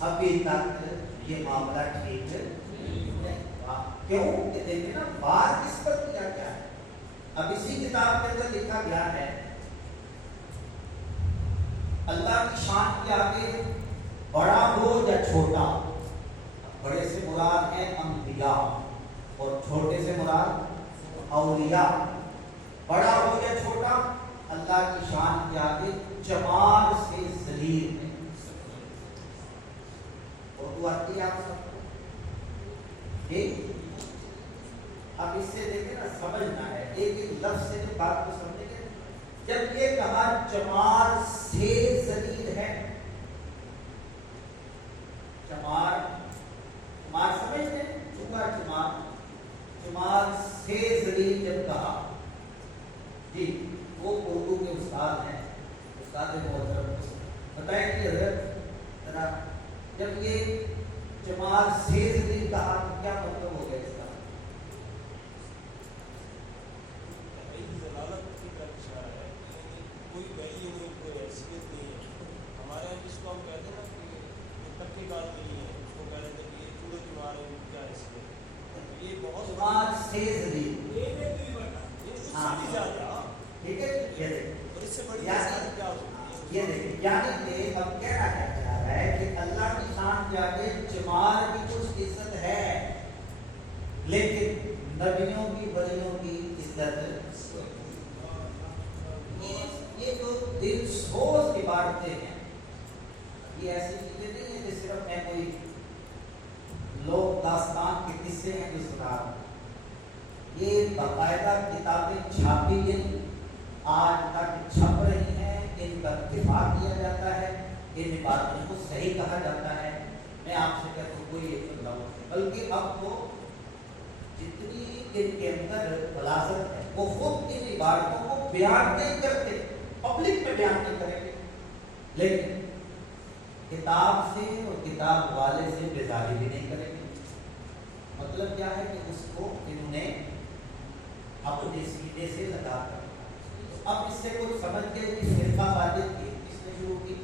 ابھی تک یہ معاملہ ٹھیک نہیں ہوا۔ کیوں کہ دیکھیں نا بات کس پر کیا کیا ہے۔ اب اسی کتاب کے اندر لکھا گیا ہے، اللہ کی شان کے آگے بڑا ہو یا چھوٹا، بڑے سے مراد ہے انبیاء اور چھوٹے سے مراد اولیاء، بڑا ہو یا چھوٹا اللہ کی شان کے آگے جمال سے ذلیل ہے۔ اردو آتی ہے آپ سب کو؟ ٹھیک، اب اس سے دیکھیں نا سمجھنا ہے، ایک ایک لفظ سے بات کو سمجھیں گے۔ جب یہ کہا جمال سے ذلیل ہے، جمال سمجھتے ہیں، جمال سے ذلیل جب کہا، جی وہ اردو کے استاد ہیں، استاد محترم، بتائیں کہ حضرت ذرا جب یہ جمال سے ذلیل کہا تو کیا مطلب ہو گیا اس کا؟ کوئی ویلیو نہیں، کوئی حیثیت نہیں ہے ہمارے یہاں، جس کو ہم کہتے ہیں نا کہ تک کی بات نہیں ہے، اس کو کہتے ہیں کہ یہ چودہ چمار ہے، کیا حیثیت، یہ بہت جمال سے ذلیل، ٹھیک ہے، اور اس سے بڑی کیا ہو سکتی ہے؟ یہ دیکھیں، یعنی کہ اب کہنا کیا چاہ رہا ہے کہ اللہ کی شان کے آگے جمال کی کچھ عزت ہے، لیکن نبیوں کی ولیوں کی عزت، یہ جو دل سوز عبارتیں ہیں، یہ ایسی چیزیں نہیں ہیں کہ صرف میں کوئی لوگ داستان کے قصے ہیں جو سنا رہا ہوں، یہ باقاعدہ کتابیں چھاپی گئی، آج تک چھپ رہی ہیں، ان کا دفاع کیا جاتا ہے، ان عبارتوں کو صحیح کہا جاتا ہے۔ میں آپ سے کہتا ہوں کوئی ایک بتاؤ، بلکہ اب تو جتنی ان کے اندر بلاغت ہے وہ خود ان عبارتوں کو بیان نہیں کرتے، پبلک میں بیان نہیں کریں گے، لیکن کتاب سے اور کتاب والے سے بیزاری بھی نہیں کریں گے۔ مطلب کیا ہے کہ اس کو انہوں نے اپنے سینے سے لگا کر، اب اس سے کچھ سمجھ کے فرقہ واریت کی کس نے شروع کی؟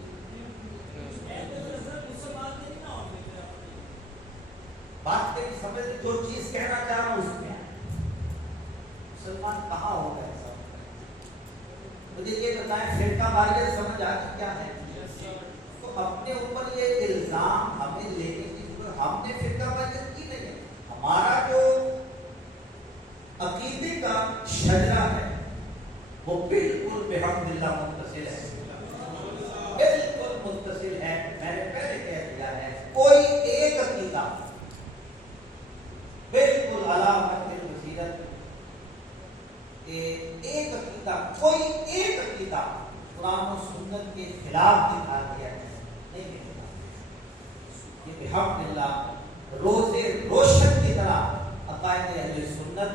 بات کے سمجھ جو چیز کہنا چاہ رہا ہوں اس میں ہماری یہ سمجھ آ گئی کیا ہے؟ تو اپنے اوپر یہ الزام ہمیں لینے کی ضرورت، ہم نے فرقہ واریت کی نہیں ہے. ہمارا جو عقیدے کا شجرہ ہے وہ بالکل بحمد اللہ متصل ہے، بالکل متصل ہے. میں نے پہلے کہہ دیا ہے کوئی ایک عقیدہ بالکل علامت البصیرت، ایک عقیدہ، کوئی ایک عقیدہ قرآن و سنت کے خلاف دکھا دیا ہے نہیں ملتا. یہ بحمد اللہ روز روشن کی طرح عقائد اہل سنت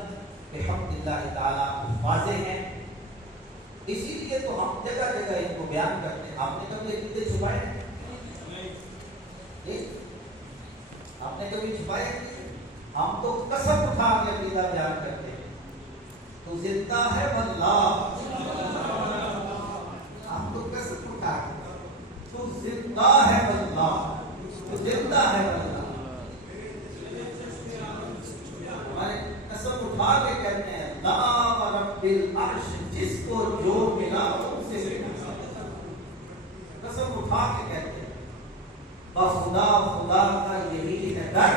بحمد اللہ تعالیٰ واضح ہیں. اسی لیے تو ہم جگہ جگہ ان کو بیان کرتے ہیں. ہم نے کبھی عقیدے چھپائے نہیں، ہم نے کبھی چھپائے نہیں. ہم تو قسم اٹھا کے عقیدہ بیان کرتے ہیں. تو زندہ ہے واللہ، ہم تو قسم اٹھا کے تو زندہ ہے واللہ، تو زندہ ہے واللہ. ہمارے قسم اٹھا کے کہتے ہیں لا رب العرش، جس کو جو ملا ان سے قسم اٹھا کے کہتے ہیں. بخدا خدا کا یہی ہے ڈر.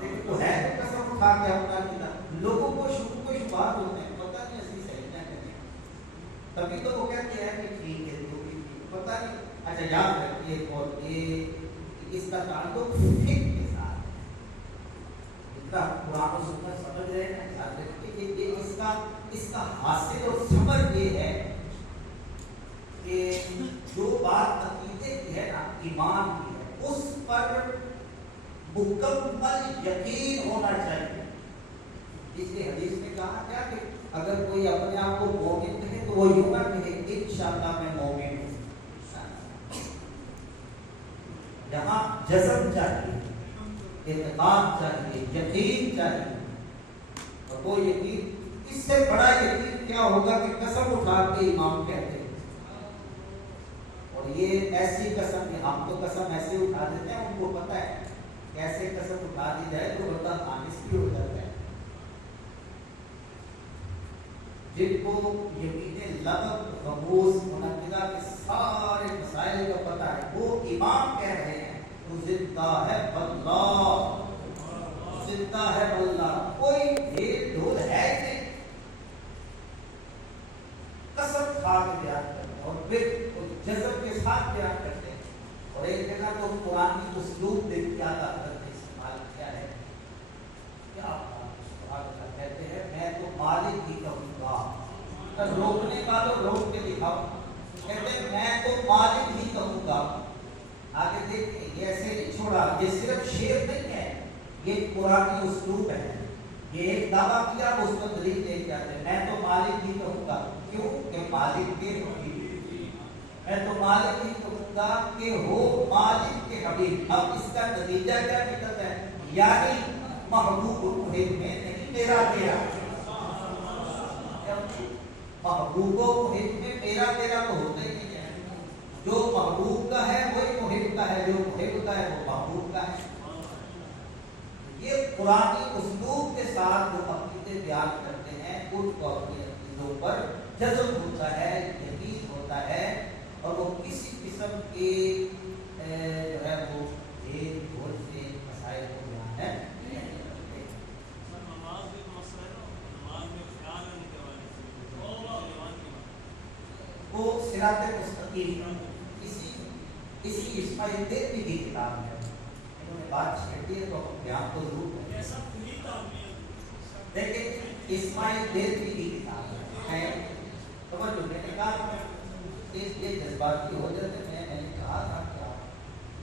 لیکن تو ہے تو قسم اٹھا کے اپنا کتاب لوگوں کو شبہات ہوتے ہیں، پتہ نہیں اسی صحیح نہ کریں، تبھی تو وہ کہتے ہیں کہ ٹھیک ہے جو بھی پتہ نہیں. اچھا یاد رکھیے اور یہ اس کا تعلق فقہ کے ساتھ ہے. اتنا قرآن و سنت سمجھ رہے ہیں، یاد رکھیے کہ یہ اس کا حاصل اور ثمر یہ ہے کہ جو بات عقیدے کی ہے نا، ایمان کی ہے، اس پر مکمل یقین ہونا چاہیے. اس لیے حدیث میں کہا کیا کہ اگر کوئی اپنے آپ کو مومن کہے تو وہ یوں نہ کہے انشاءاللہ میں مومن ہوں. یہاں جزم چاہیے، اعتقاد چاہیے، یقین چاہیے. اور وہ یقین، اس سے بڑا یقین کیا ہوگا کہ قسم اٹھا کے امام کہتے ہیں. اور یہ ایسی قسم کہ ہم تو قسم ایسے اٹھا دیتے ہیں، ان کو پتہ ہے کیسے قسم اٹھا دی جائے تو بندہ خانس بھی ہو جاتا ہے. جن کو یقین لغت غموس منعقدہ کے سارے مسائل کا پتہ ہے، وہ امام کہہ رہے ہیں وہ زندہ ہے واللہ، زندہ ہے واللہ. کوئی ڈھیل ڈھول ہے نہیں، قسم کھا کے بیان کرتے ہیں اور پھر جذب کے ساتھ بیان کرتے ہیں. اور ایک جگہ تو قرآن کی اسلوب دیکھ کیا استعمال کیا ہے، کیا کہتے ہیں میں تو مالک ہی کہوں گا. روکنے والوں روک کے دکھاؤ، کہتے ہیں میں تو مالک ہی کہوں گا. آگے دیکھیں یہ ایسے نہیں چھوڑا، یہ صرف شعر نہیں ہے، یہ قرآن کی اسلوب ہے. یہ ایک دعویٰ کیا اس کو دلیل دے کے آتے ہیں میں تو مالک ہی کہوں گا. کیوں کہ مالک کے حبیب، میں تو مالک ہی کہوں گا کہ ہو مالک کے حبیب. اب اس کا نتیجہ کیا نکلتا ہے؟ یعنی محبوب محب میں نہیں میرا تیرا، محبوب و محب میں میرا تیرا تو ہوتا ہی نہیں ہے. جو محبوب کا ہے وہی محب کا ہے، جو محب کا ہے وہ محبوب کا ہے. یہ قرآنی اسلوب کے ساتھ جو عقیدے بیان کرتے ہیں ان کو اپنی عقیدوں پر جذب ہوتا ہے، یقین ہوتا ہے، اور وہ کسی قسم کے جو ہے وہ ڈھیل ڈھول سے مسائل کو بیان ہے. وہ صراط مستقیم اسی اسماعیل دیوی کی کتاب ہے. انہوں نے بات چھیڑ دی ہے تو بیان تو ضرور کریں. دیکھیں اسماعیل دیوی کی کتاب ہے، توجہ. میں نے کہا یہ جذباتی ہو جاتے میں نے کہا تھا کیا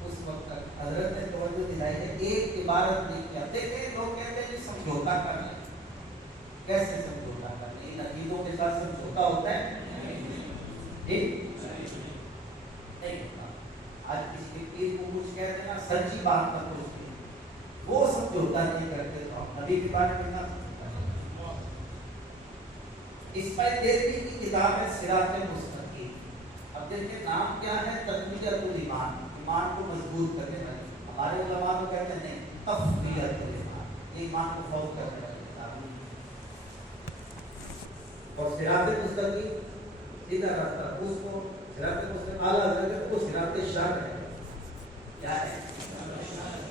اس وقت تک حضرت نے توجہ دلائی ہے. ایک عبارت نہیں کیا. دیکھیں لوگ کہتے ہیں کہ سمجھوتا کرنا، کیسے سمجھوتا کرنا؟ ان عقیدوں کے ساتھ سمجھوتا ہوتا ہے نہیں. آج کسی پیر کو کچھ کہتے ہیں نا سچی بات کا کچھ وہ سمجھوتا نہیں کرتے تو ہم نبی کے بارے میں نہ. اسماعیل دیوی کی کتاب ہے صراط مستقیم. اب دیکھیں نام کیا ہے؟ تقویت الایمان، ایمان کو مضبوط کرنے والی. ہمارے علماء کو کہتے ہیں نہیں تقویت الایمان، ایمان کو فوق کرنے والی کتاب. اور صراط مستقیم سیدھا راستہ اس کو صراط مستقیم اعلیٰ حضرت کو صراط شرع ہے. کیا ہے؟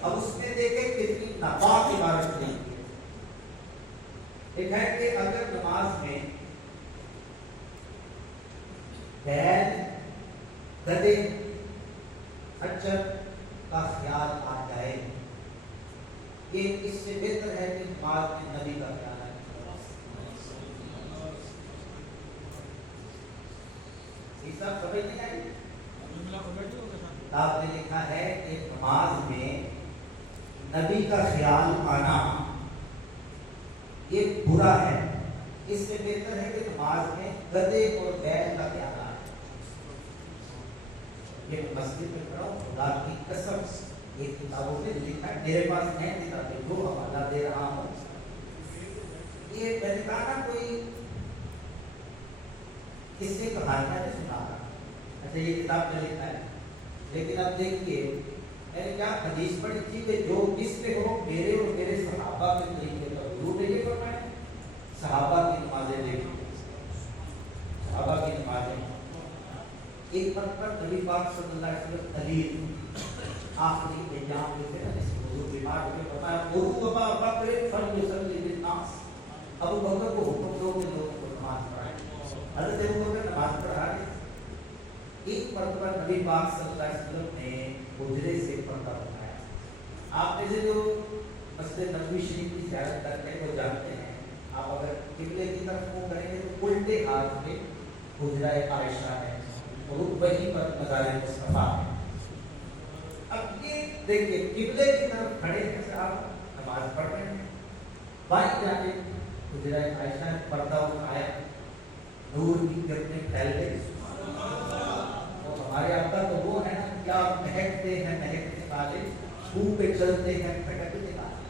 اب اس میں دیکھیں کتنی ناپاک عبارت نہیں ہے. ایک ہے کہ اگر نماز میں بیل گدے خچر کا خیال آ جائے یہ اس سے بہتر ہے کہ نماز میں نبی کا خیال آئے. یہ سب سمجھ نہیں آئی. کتاب میں لکھا ہے کہ نماز میں نبی کا خیال آنا یہ برا ہے. اس سے بہتر ہے کہ نماز میں گدے اور بیل کا خیال آئے. یہ مسجد میں پڑھا خدا کی قسم یہ کتابوں میں لکھا ہے. میرے پاس نہیں کتابیں جو حوالہ دے رہا ہوں. یہ میں نے کہا نا کوئی کس سے کہانیاں نہیں سنا رہا. اچھا یہ کتاب میں لکھا ہے لیکن اب دیکھیے میں نے کیا حدیث پڑھی تھی کہ جو کس پہ ہو میرے اور میرے صحابہ کے طریقے پر ضرور نہیں فرمائے. صحابہ کی نمازیں دیکھیں. صحابہ کی نمازیں ایک مرتبہ نبی پاک صلی اللہ علیہ وسلم دلیل آخری ایام میں تھے اس موضوع بیمار ہو کے بتایا ابو بکر فلیصلی بالناس. ابو بکر کو حکم دو کہ لوگوں کو نماز پڑھائیں. حضرت ابو بکر نماز پڑھا رہے. ایک مرتبہ نبی پاک صلی اللہ علیہ وسلم نے حجرے سے پردہ اٹھایا. آپ میں سے جو مسجد نبوی شریف کی زیارت کرتے ہیں وہ جانتے ہیں آپ اگر قبلے کی طرف منہ کریں گے تو الٹے ہاتھ میں حجرہ عائشہ ہے اور وہیں پر مزار مصطفیٰ ہے. اب یہ دیکھیے قبلے کی طرف کھڑے ہیں آپ نماز پڑھ رہے ہیں. بائیں جانب حجرہ عائشہ نے پردہ اٹھایا نور کی کرنے پھیل گئی. ہمارے آقا تو وہ ہے نا کیا مہکتے ہیں مہکنے والے منہ پہ چلتے ہیں پھٹکنے والے.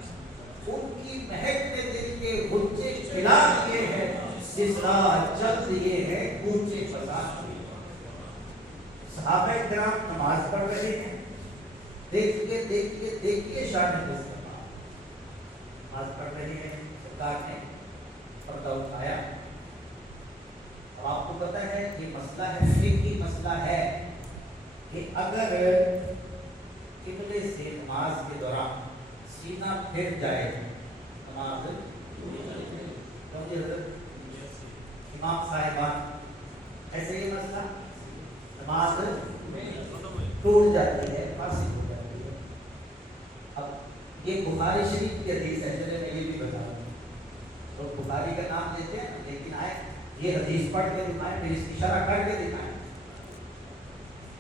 ان کی مہک میں دل کے غصے کھلا دیے ہیں جس راہ چل دیے ہیں کوچے بتا دیے. صحابہ کرام نماز پڑھ رہے ہیں. دیکھیے دیکھیے دیکھیے شان مصطفیٰ نماز پڑھ رہے ہیں. سرکار نے پردہ اٹھایا. اور آپ کو پتہ ہے یہ مسئلہ ہے فقہی مسئلہ ہے کہ اگر قبلے سے نماز کے دوران سینہ پھر جائے نماز امام صاحبان ایسے یہ مسئلہ نماز ٹوٹ جاتی ہے فاسد ہو جاتی ہے. اب یہ بخاری شریف کی حدیث ہے. چلے میں یہ بھی بتا دوں تو بخاری کا نام لیتے ہیں لیکن آئے یہ حدیث پڑھ کے دکھائیں پھر اس کی شرح کر کے دکھائیں.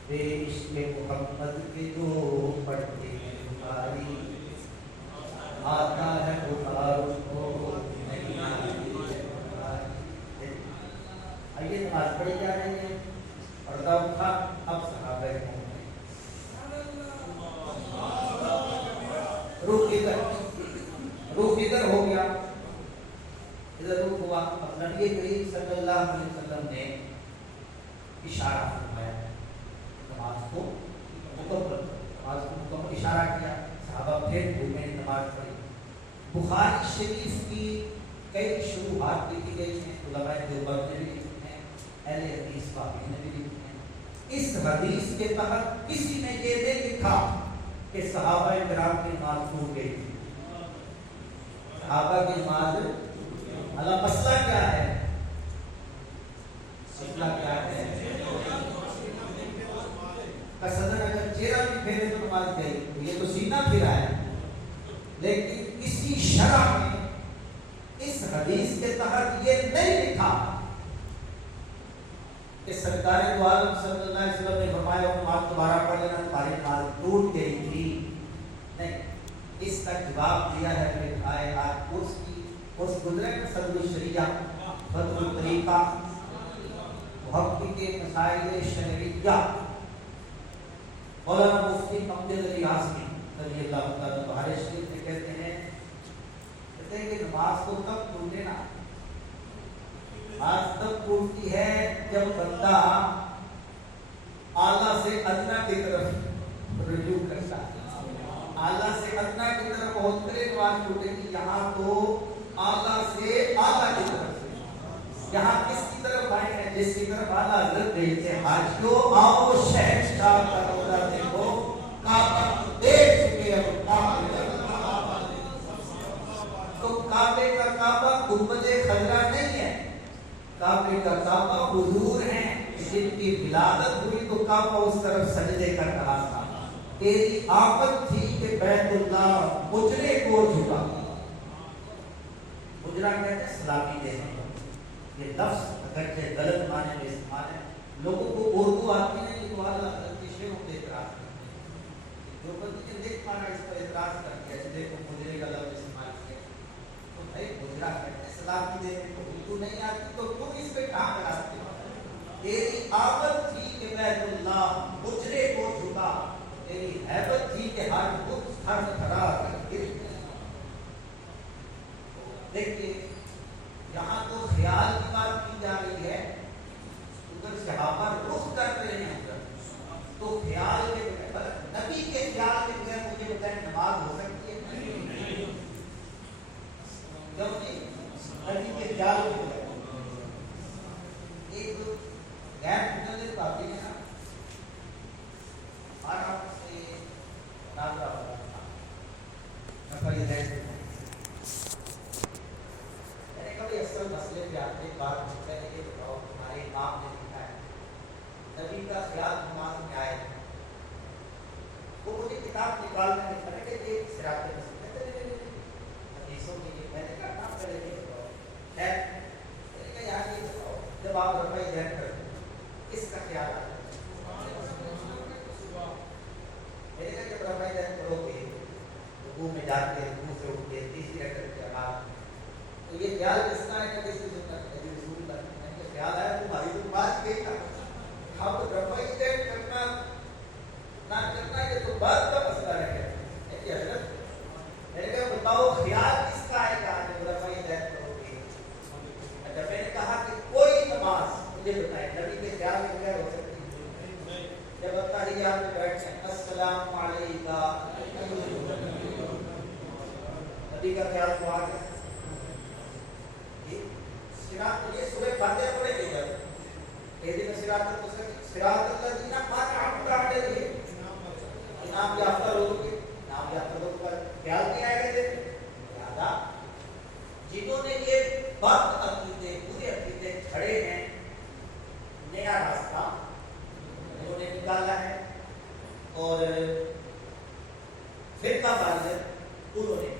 بے عشق محمد کے جو پڑھتے ہیں بخاری آتا ہے بخار اس کو نہیں آئیے نماز پڑھی جا رہی ہے. پردہ اٹھا. اب صحابہ روح ادھر ہو گیا ادھر روح ہوا. اب نبی کریم صلی اللہ علیہ وسلم نے اشارہ فرمایا نماز کو مکمل اشارہ کیا. صحابہ پھر گھومے نماز پڑھی. بخاری شریف کی کئی شروحات لکھی گئی ہیں. علماء دیوبند نے بھی لکھی ہیں. اہل حدیث باقی نے بھی لکھی ہیں. اس حدیث کے تحت کسی نے یہ نہیں لکھا کہ صحابہ کرام کی نماز ٹوٹ گئی تھی. صحابہ کی نماز اللہ مسئلہ کیا ہے؟ مسئلہ کیا ہے؟ صدر اگر چہرہ بھی پھیرے تو نماز گئی. یہ تو سینہ پھرا ہے. لیکن کسی شرح میں اس حدیث کے تحت یہ نہیں لکھا کہ سرکار دو عالم صلی اللہ علیہ وسلم نے فرمایا نماز دوبارہ پڑھ لینا تمہاری نماز ٹوٹ گئی تھی. نہیں. اس کا جواب دیا ہے کہ آیات اس گزرے میں صدر الشریعہ بدر الطریقہ محقق مسائل شرعیہ مولانا مفتی امجد علی اعظمی رضی اللہ تعالیٰ بخاری شریف میں کہتے ہیں کہ نماز کو تب ٹوٹے نا نماز تب ٹوٹتی ہے جب بندہ اعلیٰ سے ادنیٰ کی طرف رجوع کرتا ہے. اعلیٰ سے ادنیٰ کی طرف پہنچ کر نماز ٹوٹے گی. یہاں تو اعلیٰ سے اعلیٰ کی طرف سے. یہاں کس کی طرف آئے ہیں؟ جس کی طرف اعلیٰ حضرت بھیجتے ہیں حاجیوں آؤ شہنشاہ کا روضہ دیکھو کعبہ دیکھ چکے اب کعبہ تو کعبے کا کعبہ گنبد خضرا نہیں ہے کعبے کا کعبہ حضور ہیں جن کی ولادت ہوئی تو کعبہ اس طرف سجدے کر رہا تھا تیری آفت تھی کہ بیت اللہ مجرے کو جھکا مجرا کہتے ہیں سلامی دینے یہ لفظ اگرچہ غلط معنی میں استعمال ہے لوگوں کو اردو آتی نہیں تو اعلیٰ حضرت کی شیخوں پہ اعتراض کرتے ہیں جو بندی نے دیکھ مانا اس پر اعتراض کر کے ایسے دیکھو مجرے کا لفظ استعمال کیا تو بھائی مجرا کہتے ہیں سلامی دینے کو اردو نہیں آتی تو تم اس پہ کہاں کراتے ہو تیری آفت تھی کہ بیت اللہ مجرے کو جھکا تیری حیبت تھی کہ ہر بت ہر کھڑا کر گر دیکھیے یہاں تو خیال کی بات کی جا رہی ہے ادھر صحابہ رخ کر رہے ہیں ادھر تو خیال کے بغیر نبی کے خیال کے بغیر مجھے بتائیں نماز ہو سکتی ہے کیوں نہیں نبی کے خیال کے بغیر ایک غیر متعلق باتیں ہیں ہمارا سے ناظرہ ہو رہا تھا نفر یہ ہے کبھی اکثر مسئلے پہ آپ نے بات پوچھا ہے کہ بتاؤ ہمارے امام نے لکھا ہے نبی کا خیال نماز میں آئے وہ مجھے کتاب نکالنے میں لکھا ہے کہ یہ صراط مستقیم حدیثوں کی یہ میں نے کہا نام پہلے یہ بتاؤ خیر میں نے کہا یار یہ بتاؤ جب آپ رفع ذہن کرتے کس کا خیال آتا میں نے کہا جب رفع ذہن کرو گے رکوع میں جاتے رکوع سے اٹھ کے تیسری رکعت کے بعد تو یہ خیال کس کا ہے کہ کسی سنت ہے رسول اللہ نے خیال آیا تمہاری تو بات گئی نا اب رفع ذہن کرنا نہ کرنا یہ تو بات کا مسئلہ ہے کہ حضرت میں نے کہا بتاؤ خیال کس کا ہے کہا جب رفع ذہن کرو گے جب میں نے کہا کہ کوئی نماز مجھے بتائیں نبی کے خیال کے بغیر ہو سکتی ہے جب اتحیات میں بیٹھتے ہیں السلام علیکہ نبی کا خیال تو آ گیا یہ صبح فاتحہ پڑھے گے جب یہ دن صراط الذین انعمت علیہم انعام یافتہ لوگوں کے انعام یافتہ لوگوں کا خیال نہیں آئے گا لہٰذا جنہوں نے یہ بد عقیدے برے عقیدے کھڑے ہیں نیا راستہ انہوں نے نکالا ہے اور فرقہ واریت انہوں نے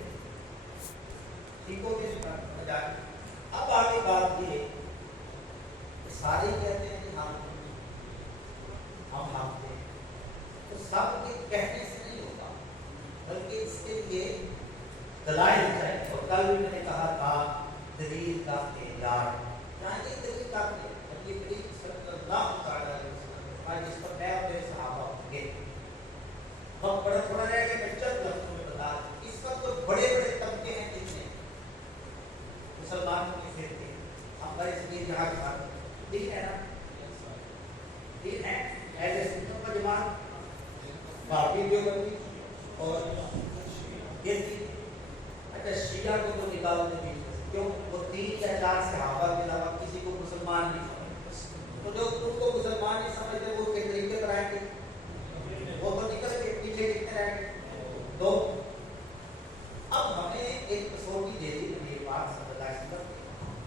ٹھیک ہو گیا اب آگے بات یہ کہ سارے کہتے ہیں کہ ہم مانتے ہیں تو سب کے کہنے سے نہیں ہوگا بلکہ اس کے لیے دلائل چاہیے اور کل بھی میں نے کہا تھا دلیل کا اعجاز یہاں یہ دلیل کا یہ دلیل صلی اللہ علیہ وسلم جس پر میں اور میرے صحابہ ہوں گے وقت بڑا تھوڑا رہ گیا میں چند لفظوں میں بتا اس وقت تو بڑے بڑے طبقے ہیں جن میں مسلمانوں کی فرقے ہم پر اس لیے یہاں کے بات ٹھیک ہے نا ٹھیک ہے اہل سنتوں کا جماعت باقی دیوبندی اور یہ اچھا شیعہ کو تو نکالو نہیں کیوں وہ 3 یا 4 صحابہ کے علاوہ کسی کو مسلمان نہیں سمجھتے تو جو ان کو مسلمان نہیں سمجھتے وہ کس طریقے پر آئیں گے وہ تو نکل کے پیچھے کتنے رہیں گے 2 اب ہمیں ایک کسوٹی دے دی یہ بات صلی اللہ علیہ وسلم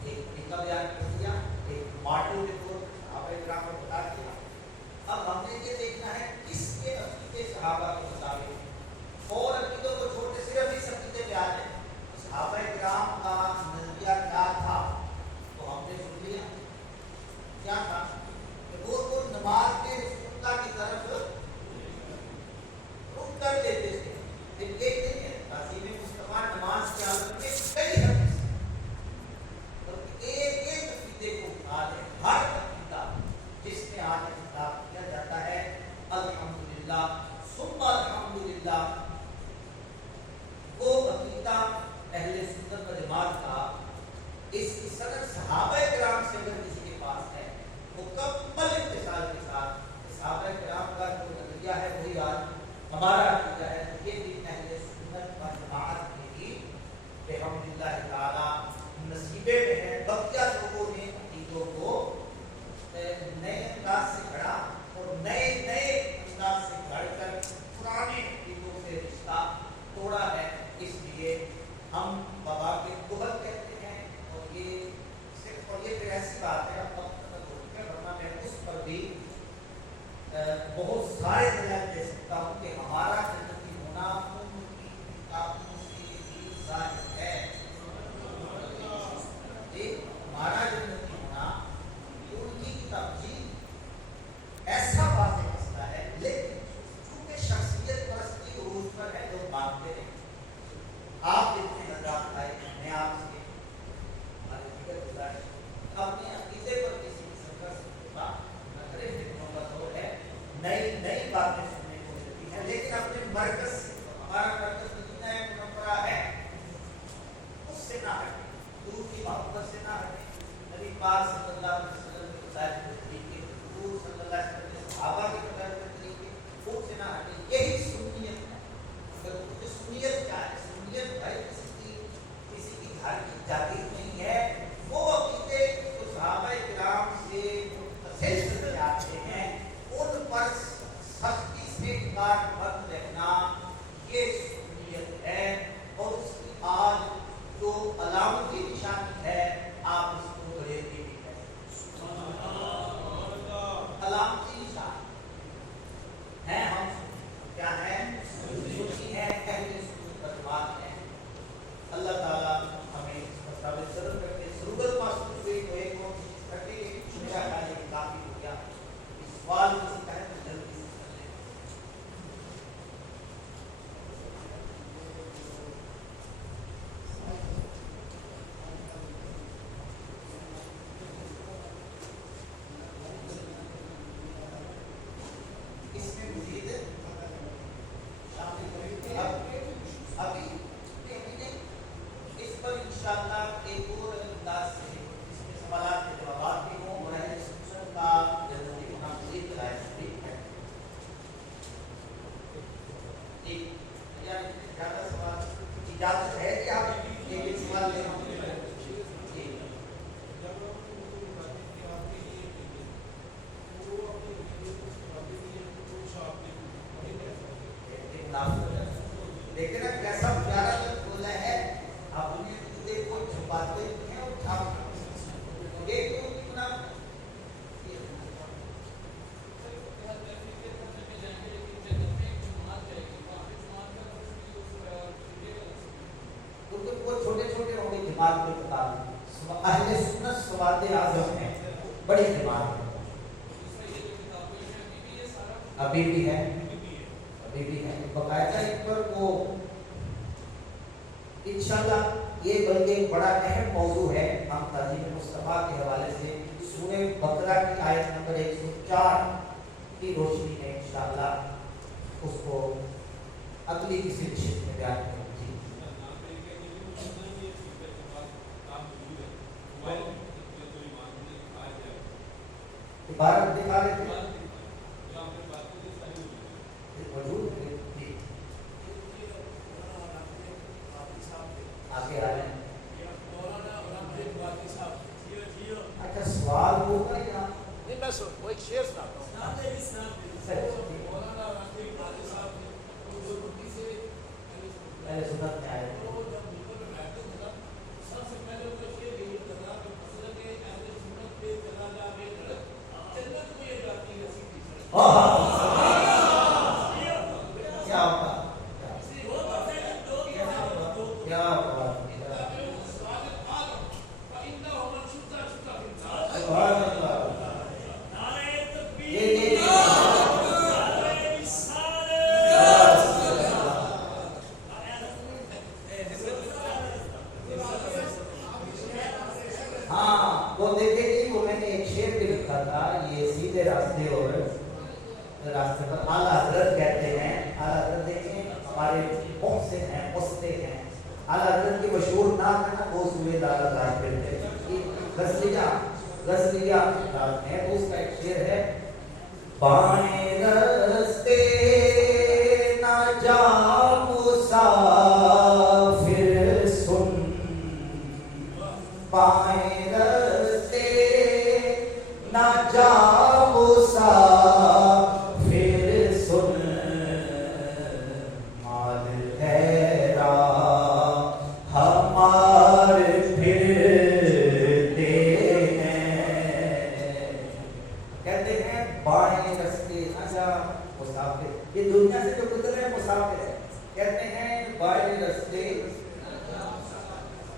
ایک طریقہ بیان کر دیا ایک ماڈل کے طور صحابہ کرام کو بتا دیا اب ہم نے یہ دیکھنا ہے کس کے عقیدے صحابہ کے مطابق اور عقیدوں کو چھوڑ کے صرف اس عقیدے پہ آ جائیں صحابہ کرام کا نظریہ کیا تھا تو ہم نے سن لیا ہم بابا کے قبل کہتے ہیں، اور یہ صرف، اور یہ پھر ایسی بات ہے اب وقت تک ہو چکا، ورنہ میں اس پر بھی بہت سارے دلائل دے سکتا ہوں کہ ہمارا جنتی ہونا ان کی کتابوں سے بھی ظاہر ہے. ہمارا جنتی ہونا ان کی کتاب جی ایسا واضح مسئلہ ہے، لیکن چونکہ شخصیت پرستی عروج پر ہے، لوگ مانتے ہیں. آپ جتنے حضرات آئے، میں آپ سے ہمارے دیگر گزارش اپنے عقیدے پر کسی قسم کا سننا نظر فکروں کا دور ہے، نئی باتیں سننے کو ملتی ہیں، لیکن اپنے مرکز سے، ہمارا مرکز مدینہ منورہ ہے، اس سے نہ ہٹے، دور کی محبت سے نہ ہٹے. نبی پاک صلی اللہ علیہ وسلم کے بتائے ہوئے طریقے، حضور صلی اللہ علیہ وسلم کے صحابہ کے بتائے ہوئے طریقے، ان سے نہ ہٹے. یہی سنیت ہے. اگر سنیت کیا ہے؟ سنیت بھائی کسی کی گھر کی جاگیر نہیں ہے. وہ عقیدے جو صحابہ کرام سے متصل چلے آتے ہیں ان پر سختی سے کاربند رہنا، یہ سنیت ہے. اور اس کی آج جو علامتی نشانی ہے، آپ اس کو غریبی بھی ہے. علامتی نشان ہے. ہم کیا ہے؟ سنی ہے، اہل سنت پر بات ہے. اللہ تعالیٰ ہمیں اس پر ضرور کرتے ضرورت محسوس ہوئی تو ایک اور چیز کرتے کہ میرا خیال ہے کافی ہو گیا. اس سوال کسی کا ہے تو جلدی سے کر لیں. اس میں مزید ابھی اس پر انشاءاللہ ایک اور انداز سے اس کے سوالات کے جوابات بھی ہوں اور اہل سنت کا جنتی ہونا مزید دلائل بھی ہے. زیادہ سوال اجازت ہے کہ آپ ایک سوال لے ہوں. لیکن اب کیسا پیارا لفظ بولا ہے، اپنے عقیدے کو چھپاتے ہیں اور چھاپتے ہیں. ایک تو کتنا کیونکہ وہ چھوٹے چھوٹے ہوں گے جماعت کے مطابق. اہل سنت سواد اعظم ہیں، بڑی جماعت ہے. ابھی بھی ہے، ابھی بھی ہے باقاعدہ. ایک پر وہ انشاءاللہ یہ بلکہ ایک بڑا اہم موضوع ہے. ہم تعظیم مصطفیٰ کے حوالے سے سورہ بقرہ کی آیت نمبر 104 کی روشنی میں انشاءاللہ اس کو اگلی کسی نشست میں بیان کریں. عبارت دکھا رہے تھے موجود ہے. آگے آ رہے ہیں. اچھا سوال ہوگا یا نہیں؟ میں وہ ایک شعر سناتا ہوں. پہلے سنت میں آئے